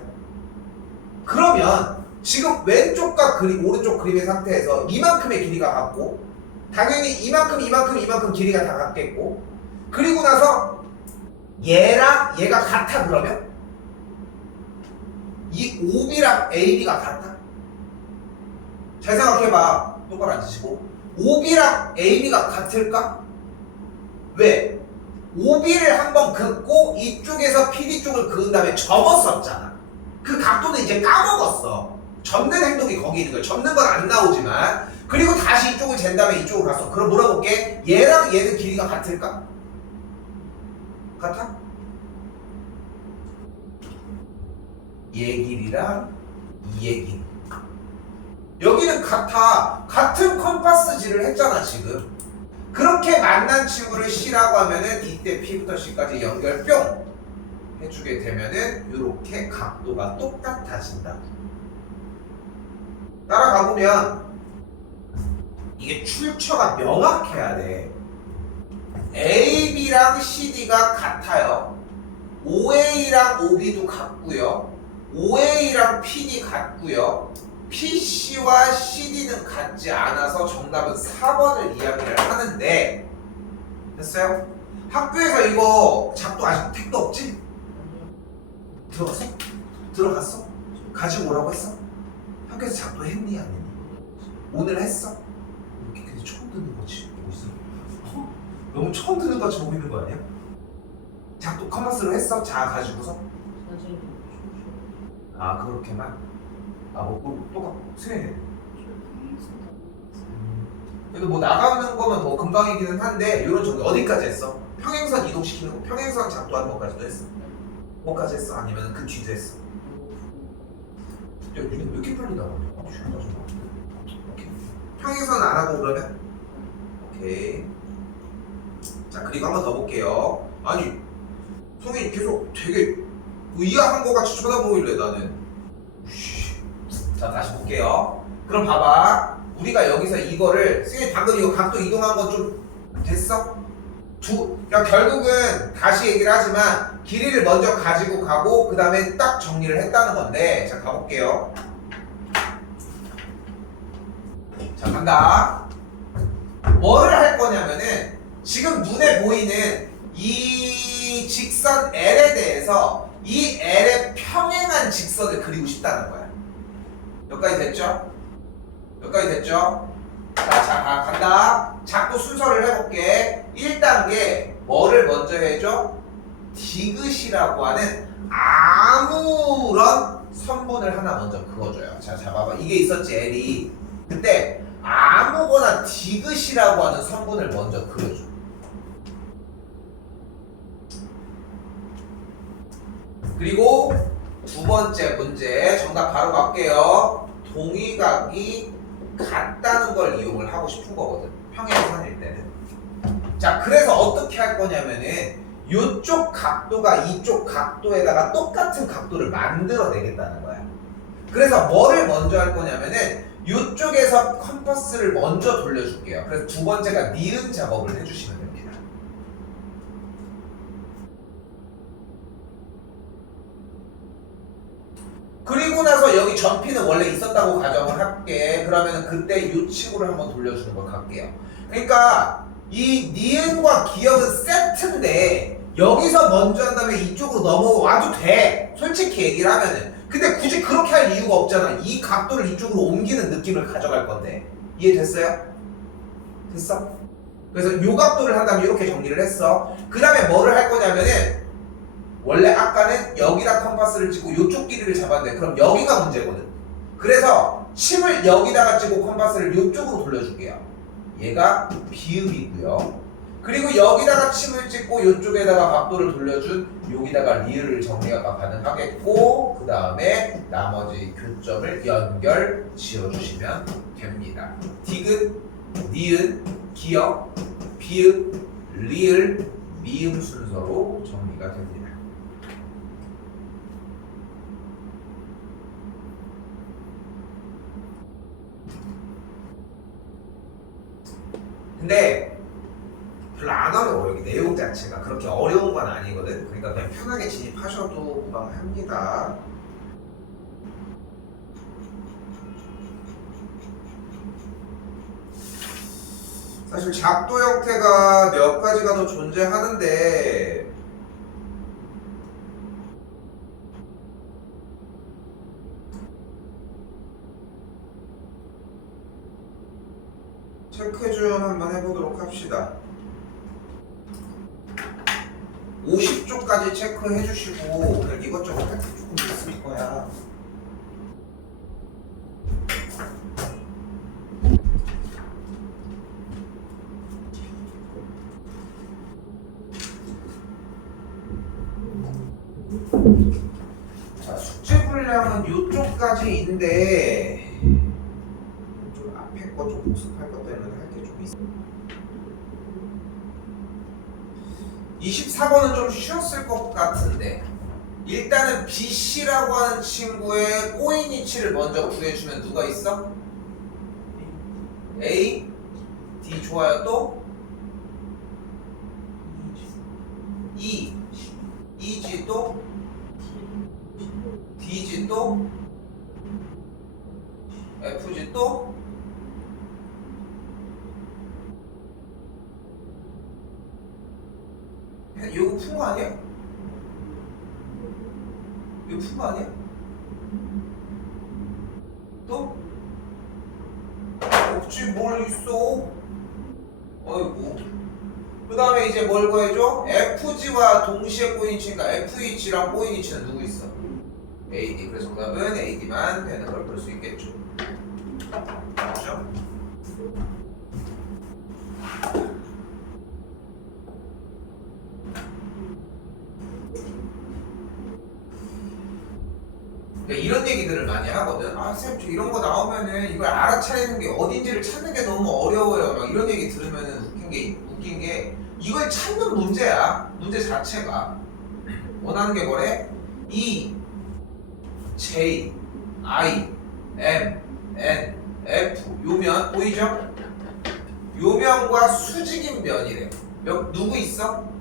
그러면 지금 왼쪽과 그림, 오른쪽 그림의 상태에서 이만큼의 길이가 같고 당연히 이만큼 길이가 다 같겠고 그리고 나서 얘랑 얘가 같아 그러면 이 OB랑 AB가 같아? 잘 생각해봐. 똑바로 앉으시고 OB랑 AB가 같을까? 왜? OB를 한번 긋고 이쪽에서 PD 쪽을 그은 다음에 접었었잖아. 그 각도는 이제 까먹었어. 접는 행동이 거기 있는 거야. 접는 건 안 나오지만 그리고 다시 이쪽을 잰 다음에 이쪽으로 갔어. 그럼 물어볼게. 얘랑 얘는 길이가 같을까? 같아? 얘 길이랑 얘 길이 여기는 같아. 같은 컴파스질을 했잖아 지금. 그렇게 만난 친구를 C라고 하면은 이때 P부터 C까지 연결 뿅 해주게 되면은 이렇게 각도가 똑같아진다. 따라가 보면 이게 출처가 명확해야 돼. AB랑 CD가 같아요. OA랑 OB도 같고요. OA랑 PD 같고요. PC와 CD는 같지 않아서 정답은 4번을 이야기를 하는데 됐어요? 학교에서 이거 작도 아직 택도 없지? 들어갔어? 들어갔어? 가지고 오라고 했어? 학교에서 작도 했니 안 했니? 오늘 했어? 이렇게 근데 처음 듣는 거지 보고 있어. 너무 처음 듣는 거 같이 보고 있는 거 아니야? 작도 커머스로 했어? 자 가지고서? 아 그렇게만? 아뭐 또 수행해. 그래도 뭐 나가는 거면 뭐 금방이기는 한데 이런 정도 어디까지 했어? 평행선 이동시키는 거, 평행선 작도하는 것까지도 했어. 그거까지 했어? 아니면 그 뒤도 했어? 야, 니네 왜 이렇게 빨리 나오냐? 오케이. 평행선 안 하고 그러면? 오케이. 자, 그리고 한 번 더 볼게요. 아니, 성인이 계속 되게 의아한 거 같이 쳐다보길래 나는. 자, 다시 볼게요. 그럼 봐봐. 우리가 여기서 이거를, 선생님 방금 이거 각도 이동한 건 좀 됐어? 그러니까 결국은 다시 얘기를 하지만 길이를 먼저 가지고 가고 그 다음에 딱 정리를 했다는 건데, 자 가볼게요. 자 간다. 뭐를 할 거냐면은 지금 눈에 보이는 이 직선 L에 대해서 이 L에 평행한 직선을 그리고 싶다는 거야. 여기까지 됐죠? 여기까지 됐죠? 자, 간다. 작도 순서를 해볼게. 1단계 뭐를 먼저 해줘? 디귿이라고 하는 아무런 선분을 하나 먼저 그어줘요. 자, 봐봐. 이게 있었지, L이. 근데 아무거나 디귿이라고 하는 선분을 먼저 그려줘. 그리고 두 번째 문제 정답 바로 갈게요. 동의각이 같다는 걸 이용을 하고 싶은 거거든. 평행선일 때는. 자, 그래서 어떻게 할 거냐면은 이쪽 각도가 이쪽 각도에다가 똑같은 각도를 만들어내겠다는 거야. 그래서 뭐를 먼저 할 거냐면은 이쪽에서 컴퍼스를 먼저 돌려줄게요. 그래서 두 번째가 니은 작업을 해주시면 됩니다. 그리고 나서 여기 전피는 원래 있었다고 가정을 할게. 그러면 그때 이 친구를 한번 돌려주는 걸 갈게요. 그러니까 이 니은과 기역은 세트인데 여기서 먼저 한 다음에 이쪽으로 넘어와도 돼. 솔직히 얘기를 하면은. 근데 굳이 그렇게 할 이유가 없잖아. 이 각도를 이쪽으로 옮기는 느낌을 가져갈 건데. 이해됐어요? 됐어? 그래서 이 각도를 한다면 이렇게 정리를 했어. 그 다음에 뭐를 할 거냐면은 원래 아까는 여기다 컴파스를 찍고 이쪽 길이를 잡았는데 그럼 여기가 문제거든. 그래서 침을 여기다가 찍고 컴파스를 이쪽으로 돌려줄게요. 얘가 비읍이고요. 그리고 여기다가 침을 찍고 이쪽에다가 각도를 돌려준 여기다가 리을을 정리가 가능하겠고 그 다음에 나머지 교점을 연결 지어주시면 됩니다. 디귿, 니은, 기역, 비읍, 리을, 미음 순서로 정리가 됩니다. 근데 별로 안 어려워. 여기 내용 자체가 그렇게 어려운 건 아니거든. 그러니까 그냥 편하게 진입하셔도 무방합니다. 사실 작도 형태가 몇 가지가 더 존재하는데 체크 좀 한번 해보도록 합시다. 50쪽까지 체크해 주시고 이것저것 할 게 조금 있을 거야. 자, 숙제 분량은 이쪽까지인데 좀 앞에 거 좀 복습할 것 때문에 할 게 좀 있어. 24번은 좀 쉬웠을 것 같은데 일단은 BC라고 하는 친구의 꼬인 위치를 먼저 구해주면 누가 있어? A, D 좋아요. 또 E, EG 또 DG 또 FG 또 이거 푼 거 아니야? 이거 푼 거 아니야? 또? 없지 뭘 있어? 어이구. 그 다음에 이제 뭘 구해줘? FG와 동시에 꼬인 위치니까 FH랑 꼬인 위치는 누구 있어? AD. 그래서 정답은 AD만 되는 걸 볼 수 있겠죠. 맞죠? 그러니까 이런 얘기들을 많이 하거든. 아, 쌤, 저 이런 거 나오면은 이걸 알아차리는 게 어딘지를 찾는 게 너무 어려워요. 막 이런 얘기 들으면은 웃긴 게 이걸 찾는 문제야. 문제 자체가. 원하는 게 뭐래? E, J, I, M, N, F. 요면 보이죠? 요면과 수직인 면이래. 누구 있어?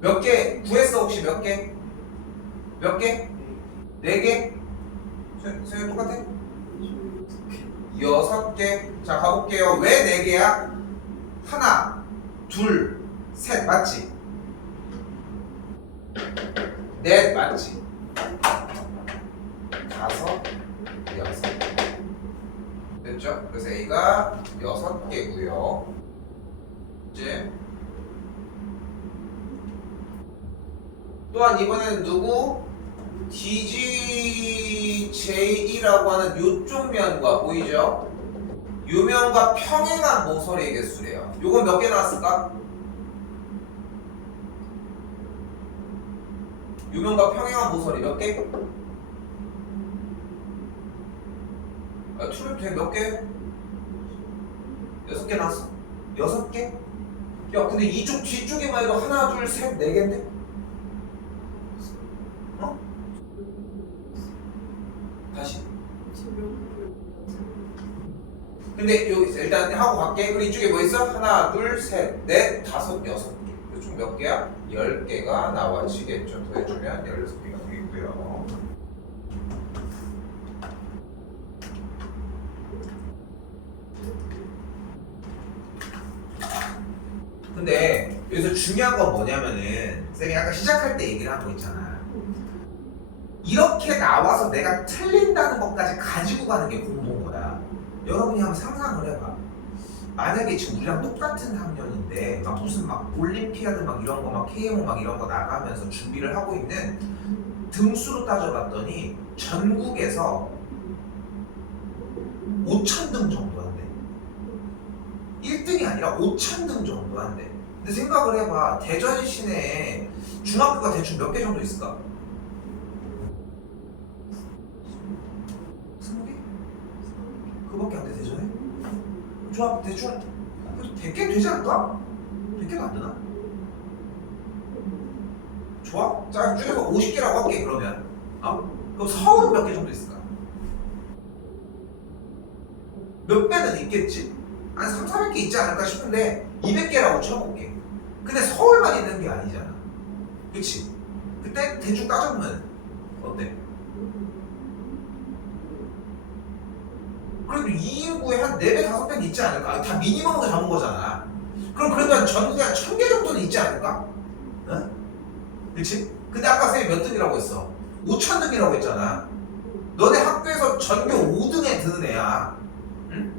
몇 개 구했어? 혹시 몇 개? 몇 개? 4개? 선생님 똑같아? 6개. 자, 가볼게요. 왜 4개야? 하나, 둘, 셋 맞지? 넷 맞지? 5, 6 됐죠? 그래서 A가 6개고요. 이제 또한 이번에는 누구? DGJ이라고 하는 요쪽 면과 보이죠? 요 면과 평행한 모서리의 개수래요. 요건 몇 개 나왔을까? 요 면과 평행한 모서리 몇 개? true는 몇 개? 6개 나왔어. 6개? 야, 근데 이쪽 뒤쪽에만 해도 하나, 둘, 셋, 4개인데? 어? 다시. 근데 여기 있어. 일단 하고 갈게. 그리고 이쪽에 뭐 있어? 하나, 둘, 셋, 넷, 5, 6개. 총 몇 개야? 10개가 나와지겠죠. 더해주면 16개가 되겠고요. 근데 여기서 중요한 건 뭐냐면은 쌤이 아까 시작할 때 얘기를 한 거 있잖아. 이렇게 나와서 내가 틀린다는 것까지 가지고 가는 게 공부인 거야. 여러분이 한번 상상을 해봐. 만약에 지금 우리랑 똑같은 학년인데 막 무슨 막 올림피아드 막 이런 거 막 KMO 막 이런 거 나가면서 준비를 하고 있는 등수로 따져봤더니 전국에서 5,000등 정도 한대. 1등이 아니라 5,000등 정도 한대. 근데 생각을 해봐. 대전 시내에 중학교가 대충 몇 개 정도 있을까? 20개? 그밖에 안 돼, 대전에? 중학교 대충 그래도 100개 되지 않을까? 100개도 안 되나? 좋아? 자, 중에서 50개라고 할게, 그러면. 그럼 서울은 몇 개 정도 있을까? 몇 배는 있겠지? 한 3, 400개 있지 않을까 싶은데 200개라고 쳐볼게. 근데 서울만 있는 게 아니잖아. 그치? 그때 대충 따져보면 어때? 그래도 2인구에 한 4배, 5배는 있지 않을까? 다 미니멈으로 잡은 거잖아. 그럼 그래도 한 전국에 한 1000개 정도는 있지 않을까? 응? 그치? 근데 아까 쌤이 몇 등이라고 했어? 5,000등이라고 했잖아. 너네 학교에서 전교 5등에 드는 애야. 응?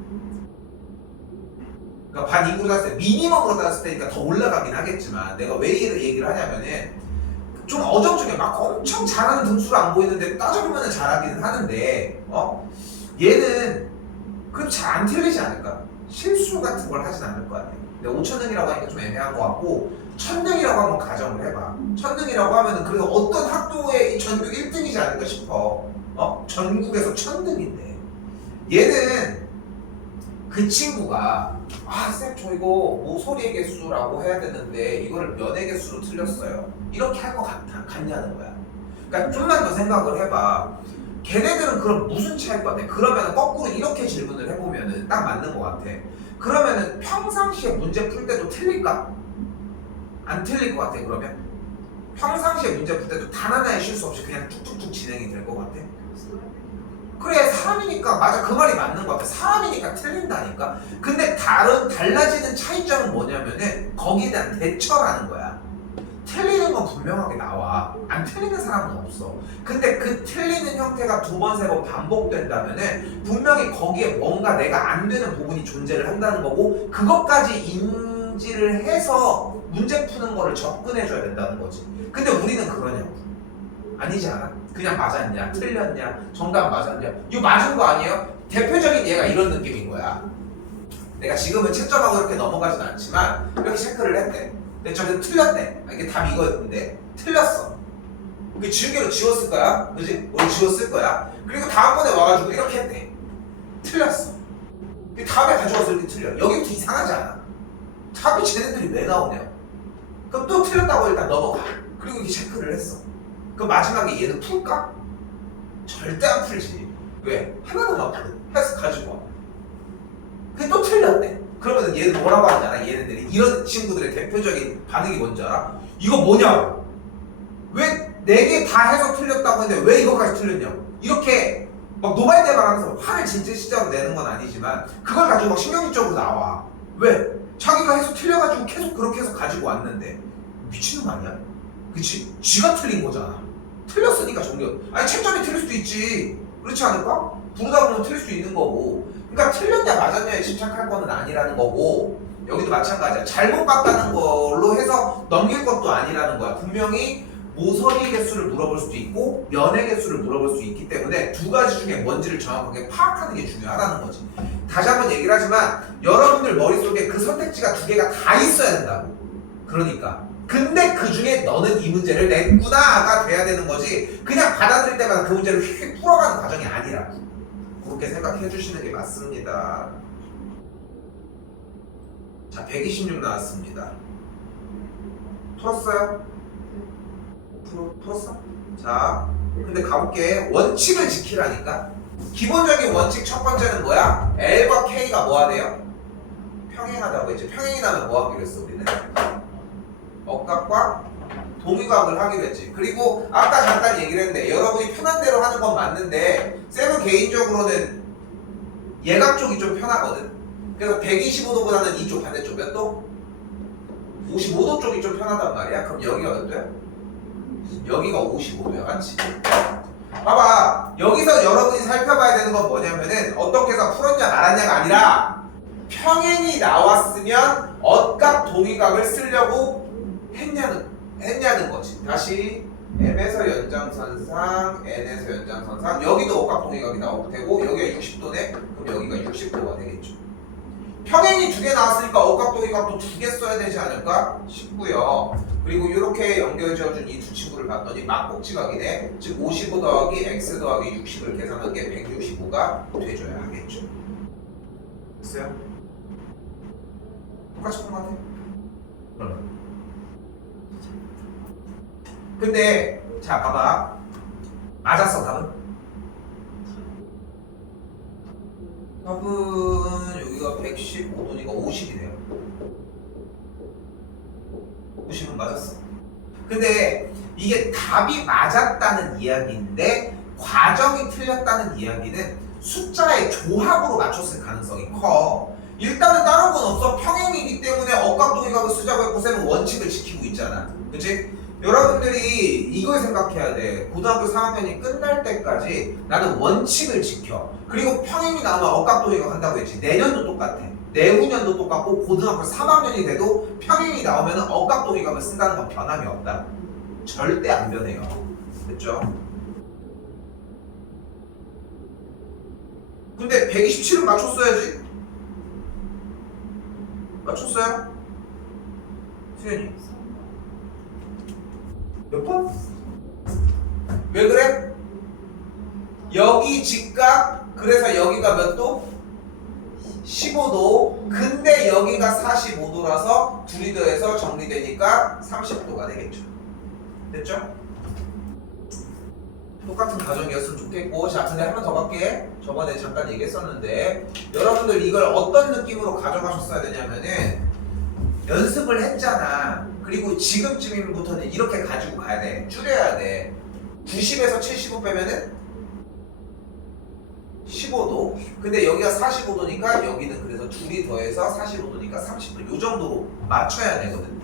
그러니까 반 인구로 따졌을 때 미니멈으로 따졌을 때니까 더 올라가긴 하겠지만 내가 왜 얘기를 하냐면은 좀 어정쩡해. 막 엄청 잘하는 등수로 안 보이는데 따져보면 잘하기는 하는데 얘는 그럼 잘 안 틀리지 않을까? 실수 같은 걸 하진 않을 거 아니야. 근데 5,000등이라고 하니까 좀 애매한 것 같고 1,000등이라고 한번 가정을 해봐. 1,000등이라고 하면은 그래도 어떤 학교의 전교 1등이지 않을까 싶어. 전국에서 1,000등인데 얘는 그 친구가 쌤 저 이거 모서리의 개수라고 해야 되는데 이거를 면의 개수로 틀렸어요. 이렇게 할 것 같냐는 거야. 그러니까 좀만 더 생각을 해봐. 걔네들은 그럼 무슨 차이일 것 같아? 그러면 거꾸로 이렇게 질문을 해보면은 딱 맞는 것 같아. 그러면은 평상시에 문제 풀 때도 틀릴까? 안 틀릴 것 같아. 그러면 평상시에 문제 풀 때도 단 하나의 실수 없이 그냥 툭툭툭 진행이 될 것 같아. 그래, 사람이니까. 맞아, 그 말이 맞는 것 같아. 사람이니까 틀린다니까. 근데 달라지는 차이점은 뭐냐면은 거기에 대한 대처라는 거야. 틀리는 건 분명하게 나와. 안 틀리는 사람은 없어. 근데 그 틀리는 형태가 2번, 3번 반복된다면은 분명히 거기에 뭔가 내가 안 되는 부분이 존재를 한다는 거고 그것까지 인지를 해서 문제 푸는 거를 접근해줘야 된다는 거지. 근데 우리는 그러냐고. 아니지 않아? 그냥 맞았냐? 틀렸냐? 정답 맞았냐? 이거 맞은 거 아니에요? 대표적인 예가 이런 느낌인 거야. 내가 지금은 채점하고 이렇게 넘어가진 않지만 이렇게 체크를 했대. 근데 저기 틀렸대. 이게 답이 이거였는데 틀렸어. 이게 지우개로 지웠을 거야. 그지? 우리 지웠을 거야. 그리고 다음번에 와가지고 이렇게 했대. 틀렸어. 다음에 가져와서 이렇게 틀려. 여기부터 이상하지 않아. 자꾸 쟤네들이 왜 나오냐. 그럼 또 틀렸다고 일단 넘어가. 그리고 이렇게 체크를 했어. 그럼 마지막에 얘는 풀까? 절대 안 풀지. 왜? 하나도 맞거든. 해서 가지고 와. 근데 또 틀렸대. 그러면 얘는 뭐라고 하잖아. 얘네들이 이런 친구들의 대표적인 반응이 뭔지 알아? 이거 뭐냐고. 왜 4개 다 해서 틀렸다고 했는데 왜 이거까지 틀렸냐고. 이렇게 막 노발대발하면서 화를 진짜 시작으로 내는 건 아니지만 그걸 가지고 막 신경질적으로 나와. 왜? 자기가 해서 틀려가지고 계속 그렇게 해서 가지고 왔는데 미친놈 아니야? 그치? 쥐가 틀린 거잖아. 틀렸으니까 정리해. 아니 채점이 틀릴 수도 있지. 그렇지 않을까? 부르다 보면 틀릴 수 있는 거고. 그러니까 틀렸냐 맞았냐에 집착할 거는 아니라는 거고. 여기도 마찬가지야. 잘못 봤다는 걸로 해서 넘길 것도 아니라는 거야. 분명히 모서리 개수를 물어볼 수도 있고 면의 개수를 물어볼 수 있기 때문에 두 가지 중에 뭔지를 정확하게 파악하는 게 중요하다는 거지. 다시 한번 얘기를 하지만 여러분들 머릿속에 그 선택지가 2개가 다 있어야 된다고. 그러니까 근데 그 중에 너는 이 문제를 냈구나가 돼야 되는 거지. 그냥 받아들일 때마다 그 문제를 휙휙 풀어가는 과정이 아니라고. 그렇게 생각해 주시는 게 맞습니다. 자, 126 나왔습니다. 풀었어요? 풀었어? 자, 근데 가볼게. 원칙을 지키라니까. 기본적인 원칙 첫 번째는 뭐야? L과 K가 뭐 하대요? 평행하다고 했지. 평행이 나면 뭐 하기로 했어 우리는? 억각과 동위각을 하기로 했지. 그리고 아까 잠깐 얘기를 했는데 여러분이 편한 대로 하는 건 맞는데 쌤은 개인적으로는 예각 쪽이 좀 편하거든. 그래서 125도보다는 이쪽 반대쪽 몇 도? 55도 쪽이 좀 편하단 말이야. 그럼 여기가 몇 도야? 여기가 55도야. 맞지? 봐봐. 여기서 여러분이 살펴봐야 되는 건 뭐냐면은 어떻게 해서 풀었냐 말았냐가 아니라 평행이 나왔으면 억각 동위각을 쓰려고 했냐는 거지. 다시 M에서 연장선상, N에서 연장선상. 여기도 억각 동위각이 나올 테고 여기가 60도네. 그럼 여기가 60도가 되겠죠. 평행이 2개 나왔으니까 억각 동위각도 2개 써야 되지 않을까 싶고요. 그리고 이렇게 연결지어준 이 두 친구를 봤더니 막꼭지각이네. 즉 55 더하기 x 더하기 60을 계산한 게 165가 돼줘야 하겠죠. 됐어요? 똑같이 본 것 같아? 그러면 근데 자 봐봐. 맞았어 답은? 답은 여기가 115도니까 50이네요. 50은 맞았어. 근데 이게 답이 맞았다는 이야기인데 과정이 틀렸다는 이야기는 숫자의 조합으로 맞췄을 가능성이 커. 일단은 다른 건 없어. 평행이기 때문에 억각동위각을 쓰자고 했고 쌤은 원칙을 지키고 있잖아. 그치? 여러분들이 이걸 생각해야 돼. 고등학교 4학년이 끝날 때까지 나는 원칙을 지켜. 그리고 평행이 나오면 억각동위각 한다고 했지. 내년도 똑같아. 내후년도 똑같고 고등학교 3학년이 돼도 평행이 나오면 억각동위각을 쓴다는 건 변함이 없다. 절대 안 변해요. 됐죠? 근데 127은 맞췄어야지. 맞췄어요? 수현이 몇 번? 왜 그래? 여기 직각. 그래서 여기가 몇 도? 15도. 근데 여기가 45도라서 둘이 더해서 정리되니까 30도가 되겠죠. 됐죠? 똑같은 과정이었으면 좋겠고. 자, 근데 한 번 더 갈게. 저번에 잠깐 얘기했었는데 여러분들 이걸 어떤 느낌으로 가져가셨어야 되냐면은 연습을 했잖아. 그리고 지금쯤부터는 이렇게 가지고 가야 돼. 줄여야 돼. 90에서 75 빼면은 15도. 근데 여기가 45도니까 여기는 그래서 둘이 더해서 45도니까 30도. 요 정도로 맞춰야 되거든.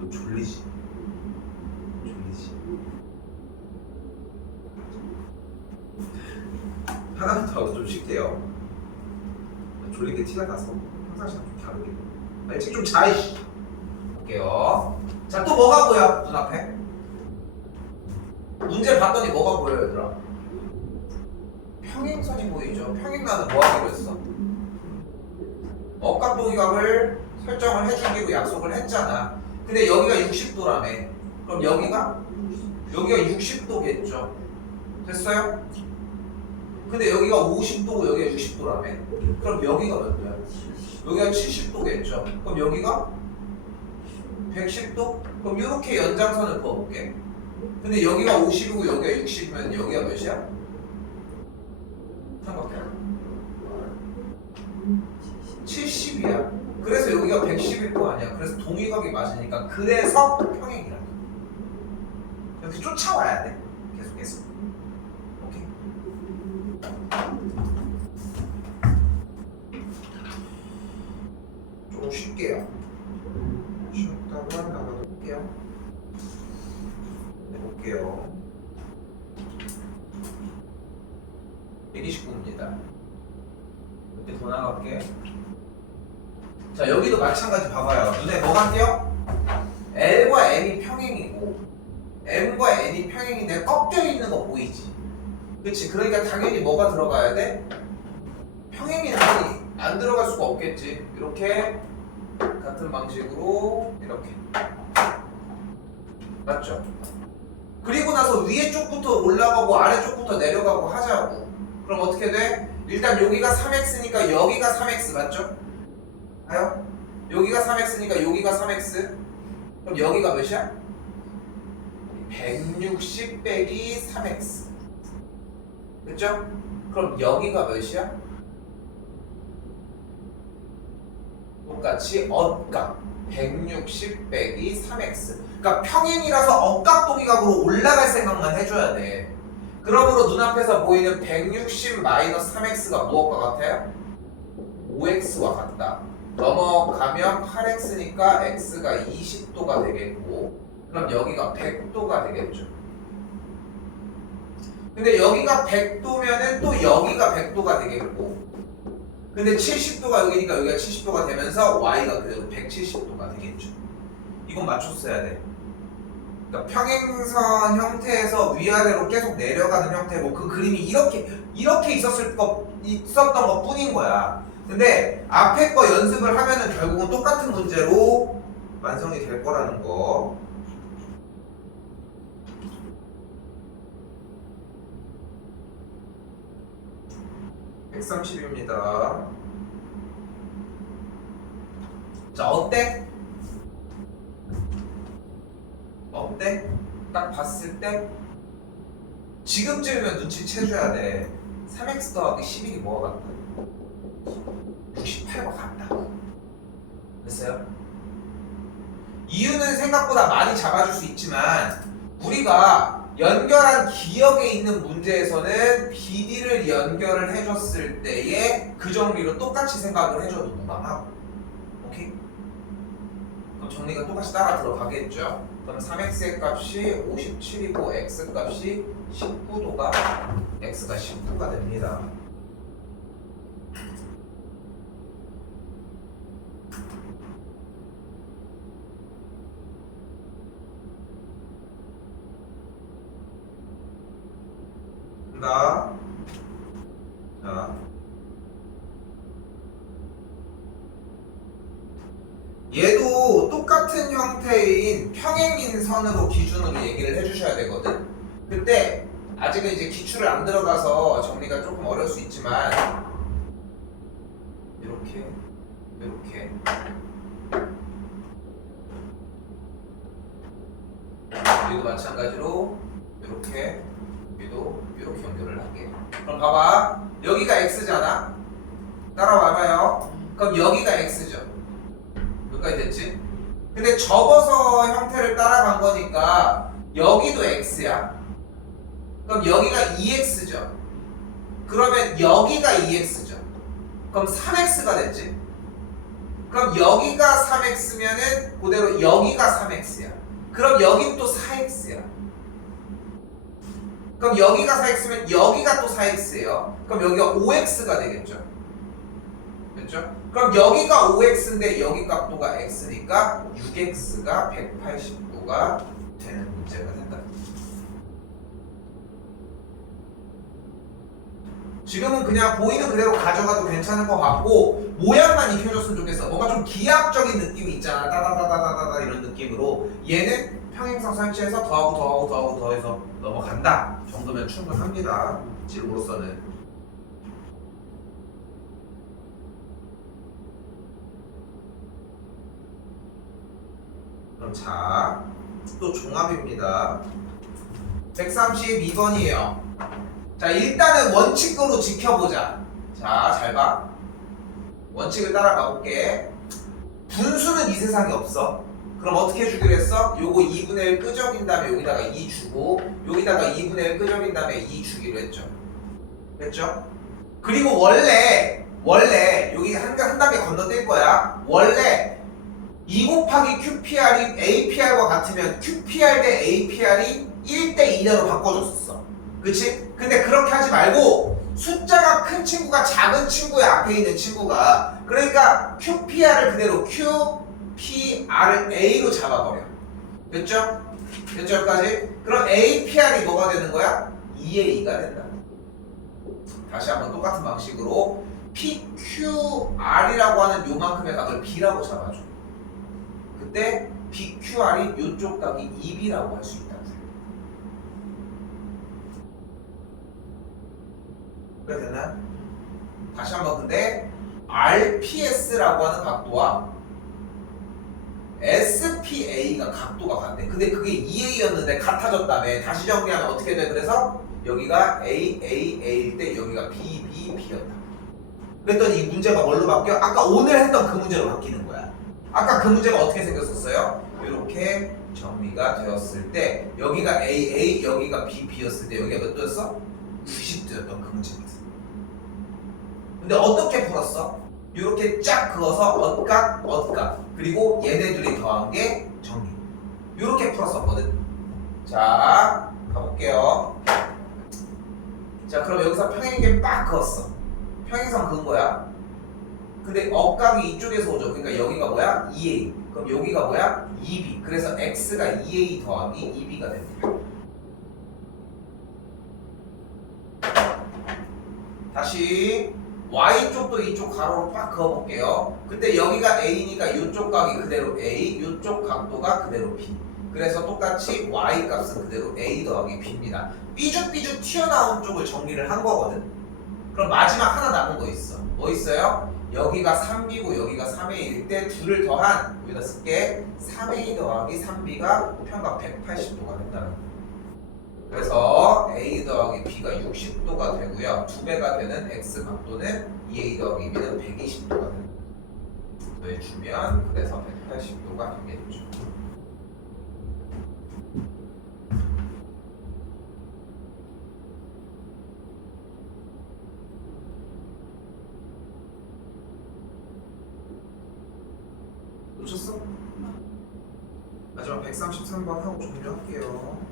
너 졸리지? 하나만 더 하고 좀 쉴게요. 졸린 게 티가 나서 평상시랑 좀 다르게. 일찍 좀 자, 이씨. 볼게요. 자, 또 뭐가 보여? 눈앞에? 문제 봤더니 뭐가 보여요, 얘들아? 평행선이 보이죠? 평행나는 뭐 하기로 했어? 억각동위각을 설정을 해주기로 약속을 했잖아. 근데 여기가 60도라며. 그럼 여기가 60도겠죠. 됐어요? 근데 여기가 50도고 여기가 60도라며. 그럼 여기가 몇 도야? 여기가 70도겠죠. 그럼 여기가 110도? 그럼 이렇게 연장선을 그어볼게. 근데 여기가 50이고 여기가 60이면 여기가 몇이야? 생각해. 70이야. 그래서 여기가 110일 거 아니야. 그래서 동위각이 맞으니까 그래서 평행이라. 이렇게 쫓아와야 돼. 계속해서. 오케이. 조금 쉴게요. 쉬었다가 나가볼게요. 해볼게요. 129입니다. 이렇게 더 나갈게. 자, 여기도 마찬가지 봐봐요. 눈에 뭐가 띄어? L과 N이 평행이고 M과 N이 평행인데 꺾여 있는 거 보이지? 그치? 그러니까 당연히 뭐가 들어가야 돼? 평행인 N이 안 들어갈 수가 없겠지. 이렇게 같은 방식으로 이렇게 맞죠? 그리고 나서 위에 쪽부터 올라가고 아래 쪽부터 내려가고 하자고. 그럼 어떻게 돼? 일단 여기가 3x니까 여기가 3x 맞죠? 봐요? 여기가 3x니까 여기가 3x. 그럼 여기가 몇이야? 160 빼기 3x. 그렇죠? 그럼 여기가 몇이야? 똑같이 억각 160 빼기 3x. 그러니까 평행이라서 억각도기각으로 올라갈 생각만 해줘야 돼. 그러므로 눈앞에서 보이는 160 마이너스 3x가 무엇과 같아요? 5x와 같다. 넘어가면 8x니까 x가 20도가 되겠고, 그럼 여기가 100도가 되겠죠. 근데 여기가 100도면은 또 여기가 100도가 되겠고, 근데 70도가 여기니까 여기가 70도가 되면서 y가 그대로 170도가 되겠죠. 이건 맞췄어야 돼. 그러니까 평행선 형태에서 위아래로 계속 내려가는 형태고, 그 그림이 이렇게 있었던 것 뿐인 거야. 근데 앞에 거 연습을 하면은 결국은 똑같은 문제로 완성이 될 거라는 거. (130입니다) 자, 어때? 어때? 딱 봤을 때 지금쯤이면 눈치채줘야 돼. 3x 더하기 11이 뭐가 같다? 68과 같다. 됐어요? 이유는 생각보다 많이 잡아줄 수 있지만 우리가 연결한 기억에 있는 문제에서는 BD를 연결을 해줬을 때의 그 정리로 똑같이 생각을 해줘도 무방하고. 오케이? 그럼 정리가 똑같이 따라 들어가겠죠? 그럼 3x의 값이 57이고 x 값이 19도가 x가 19가 됩니다. 자, 얘도 똑같은 형태인 평행인 선으로 기준으로 얘기를 해주셔야 되거든. 근데 아직은 이제 기출을 안 들어가서 정리가 조금 어려울 수 있지만 이렇게 여기도 마찬가지로 여기도 이렇게 연결을 할게. 그럼 봐봐, 여기가 x잖아. 따라와봐요. 그럼 여기가 x죠. 여기까지 됐지? 근데 접어서 형태를 따라간 거니까 여기도 x야. 그럼 여기가 2x죠. 그러면 여기가 2x죠. 그럼 3x가 됐지? 그럼 여기가 3x면은 그대로 여기가 3x야. 그럼 여긴 또 4x야. 그럼 여기가 4x면 여기가 또 4x예요. 그럼 여기가 5x가 되겠죠. 됐죠? 그럼 여기가 5x인데 여기 값도가 x니까 6x가 180도가 되는 문제가 된다. 지금은 그냥 보이는 그대로 가져가도 괜찮을 것 같고 모양만 익혀줬으면 좋겠어. 뭔가 좀 기하학적인 느낌이 있잖아. 따다다다다다 이런 느낌으로. 얘는 평행선 설치해서 더하고 더해서 넘어간다 정도면 충분합니다. 지름으로서는. 그럼 자, 또 종합입니다. 132번이에요. 자, 일단은 원칙으로 지켜보자. 자, 잘 봐. 원칙을 따라가 볼게. 분수는 이 세상에 없어. 그럼 어떻게 주기로 했어? 요거 2분의 1 끄적인 다음에 여기다가 2 주고, 여기다가 2분의 1 끄적인 다음에 2 주기로 했죠. 됐죠? 그리고 원래 여기 한 단계 건너뛸 거야. 원래 2 곱하기 QPR이 APR과 같으면 QPR 대 APR이 1대 2로 바꿔줬었어. 그치? 근데 그렇게 하지 말고 숫자가 큰 친구가 작은 친구의 앞에 있는 친구가, 그러니까 QPR을 그대로 QPR을 A로 잡아버려. 됐죠? 됐죠? 여기까지? 그럼 APR이 뭐가 되는 거야? 2의 2가 된다. 다시 한번 똑같은 방식으로 PQR이라고 하는 요만큼의 각을 B라고 잡아줘. 그때 BQR이 요쪽 각이 2B라고 할 수 있다. 그래 됐나? 다시 한번. 근데 RPS라고 하는 각도와 SPA가 각도가 같대. 근데 그게 2A였는데 같아졌다며. 다시 정리하면 어떻게 돼? 그래서 여기가 AAA일 때 여기가 BBB였다. 그랬더니 이 문제가 뭘로 바뀌어? 아까 오늘 했던 그 문제로 바뀌는 거야. 아까 그 문제가 어떻게 생겼었어요? 이렇게 정리가 되었을 때 여기가 AA, 여기가 BB였을 때 여기가 몇 도였어? 90도였던 그 문제거든. 근데 어떻게 풀었어? 이렇게 쫙 그어서 엇각 그리고 얘네들이 더한 게 정리. 이렇게 풀었었거든. 자, 가볼게요. 자, 그럼 여기서 평행이게 빡 그었어. 평행선 그은 거야. 근데 엇각이 이쪽에서 오죠. 그러니까 여기가 뭐야? 2A. 그럼 여기가 뭐야? 2B. 그래서 X가 2A 더하기 2B가 됩니다. 다시 Y쪽도 이쪽 가로로 빡 그어볼게요. 그때 여기가 A니까 이쪽 각이 그대로 A, 이쪽 각도가 그대로 B. 그래서 똑같이 Y 값은 그대로 A 더하기 B입니다. 삐죽삐죽 튀어나온 쪽을 정리를 한 거거든. 그럼 마지막 하나 남은 거 있어. 뭐 있어요? 여기가 3B고 여기가 3A일 때 둘을 더한, 여기다 쓸게, 3A 더하기 3B가 평각 180도가 된다는 거예요. 그래서 A 더하기 B가 60도가 되고요. 2배가 되는 X 각도는 2A 더하기 B는 120도가 됩니다. 더해주면 그래서 180도가 되겠죠. 놓쳤어? 마지막 133번 하고 종료할게요.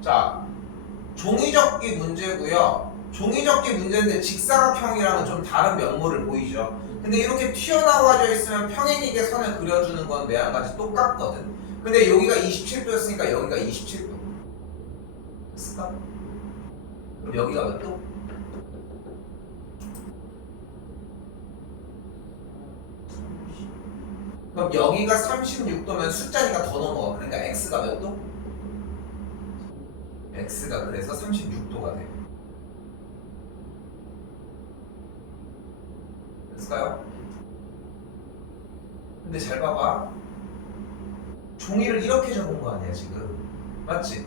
자, 종이접기 문제고요. 종이접기 문제인데 직사각형이랑은 좀 다른 면모를 보이죠. 근데 이렇게 튀어나와져 있으면 평행이게 선을 그려주는 건 매한가지 똑같거든. 근데 여기가 27도였으니까 여기가 27도. 됐을까? 그럼 여기가 몇 도? 그럼 여기가 36도면 숫자니까 더 넘어가. 그러니까 X가 몇 도? X가 그래서 36도가 돼요. 됐을까요? 근데 잘 봐봐. 종이를 이렇게 접은 거 아니야 지금. 맞지?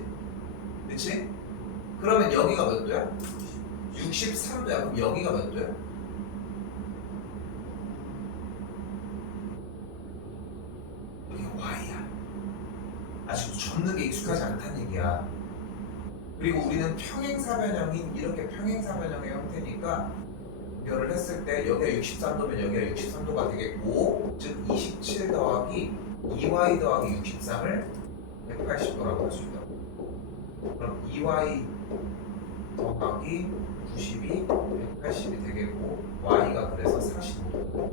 그치? 그러면 여기가 몇 도야? 63도야. 그럼 여기가 몇 도야? 여기가 Y야. 아직도 접는 게 익숙하지 않다는 얘기야. 그리고 우리는 평행사변형인 이렇게 평행사변형의 형태니까 연결을 했을 때 여기가 63도면 여기가 63도가 되겠고, 즉 27 더하기 2y 더하기 63을 180도라고 할 수 있다. 그럼 2y 더하기 90이 180이 되겠고 y가 그래서 45도.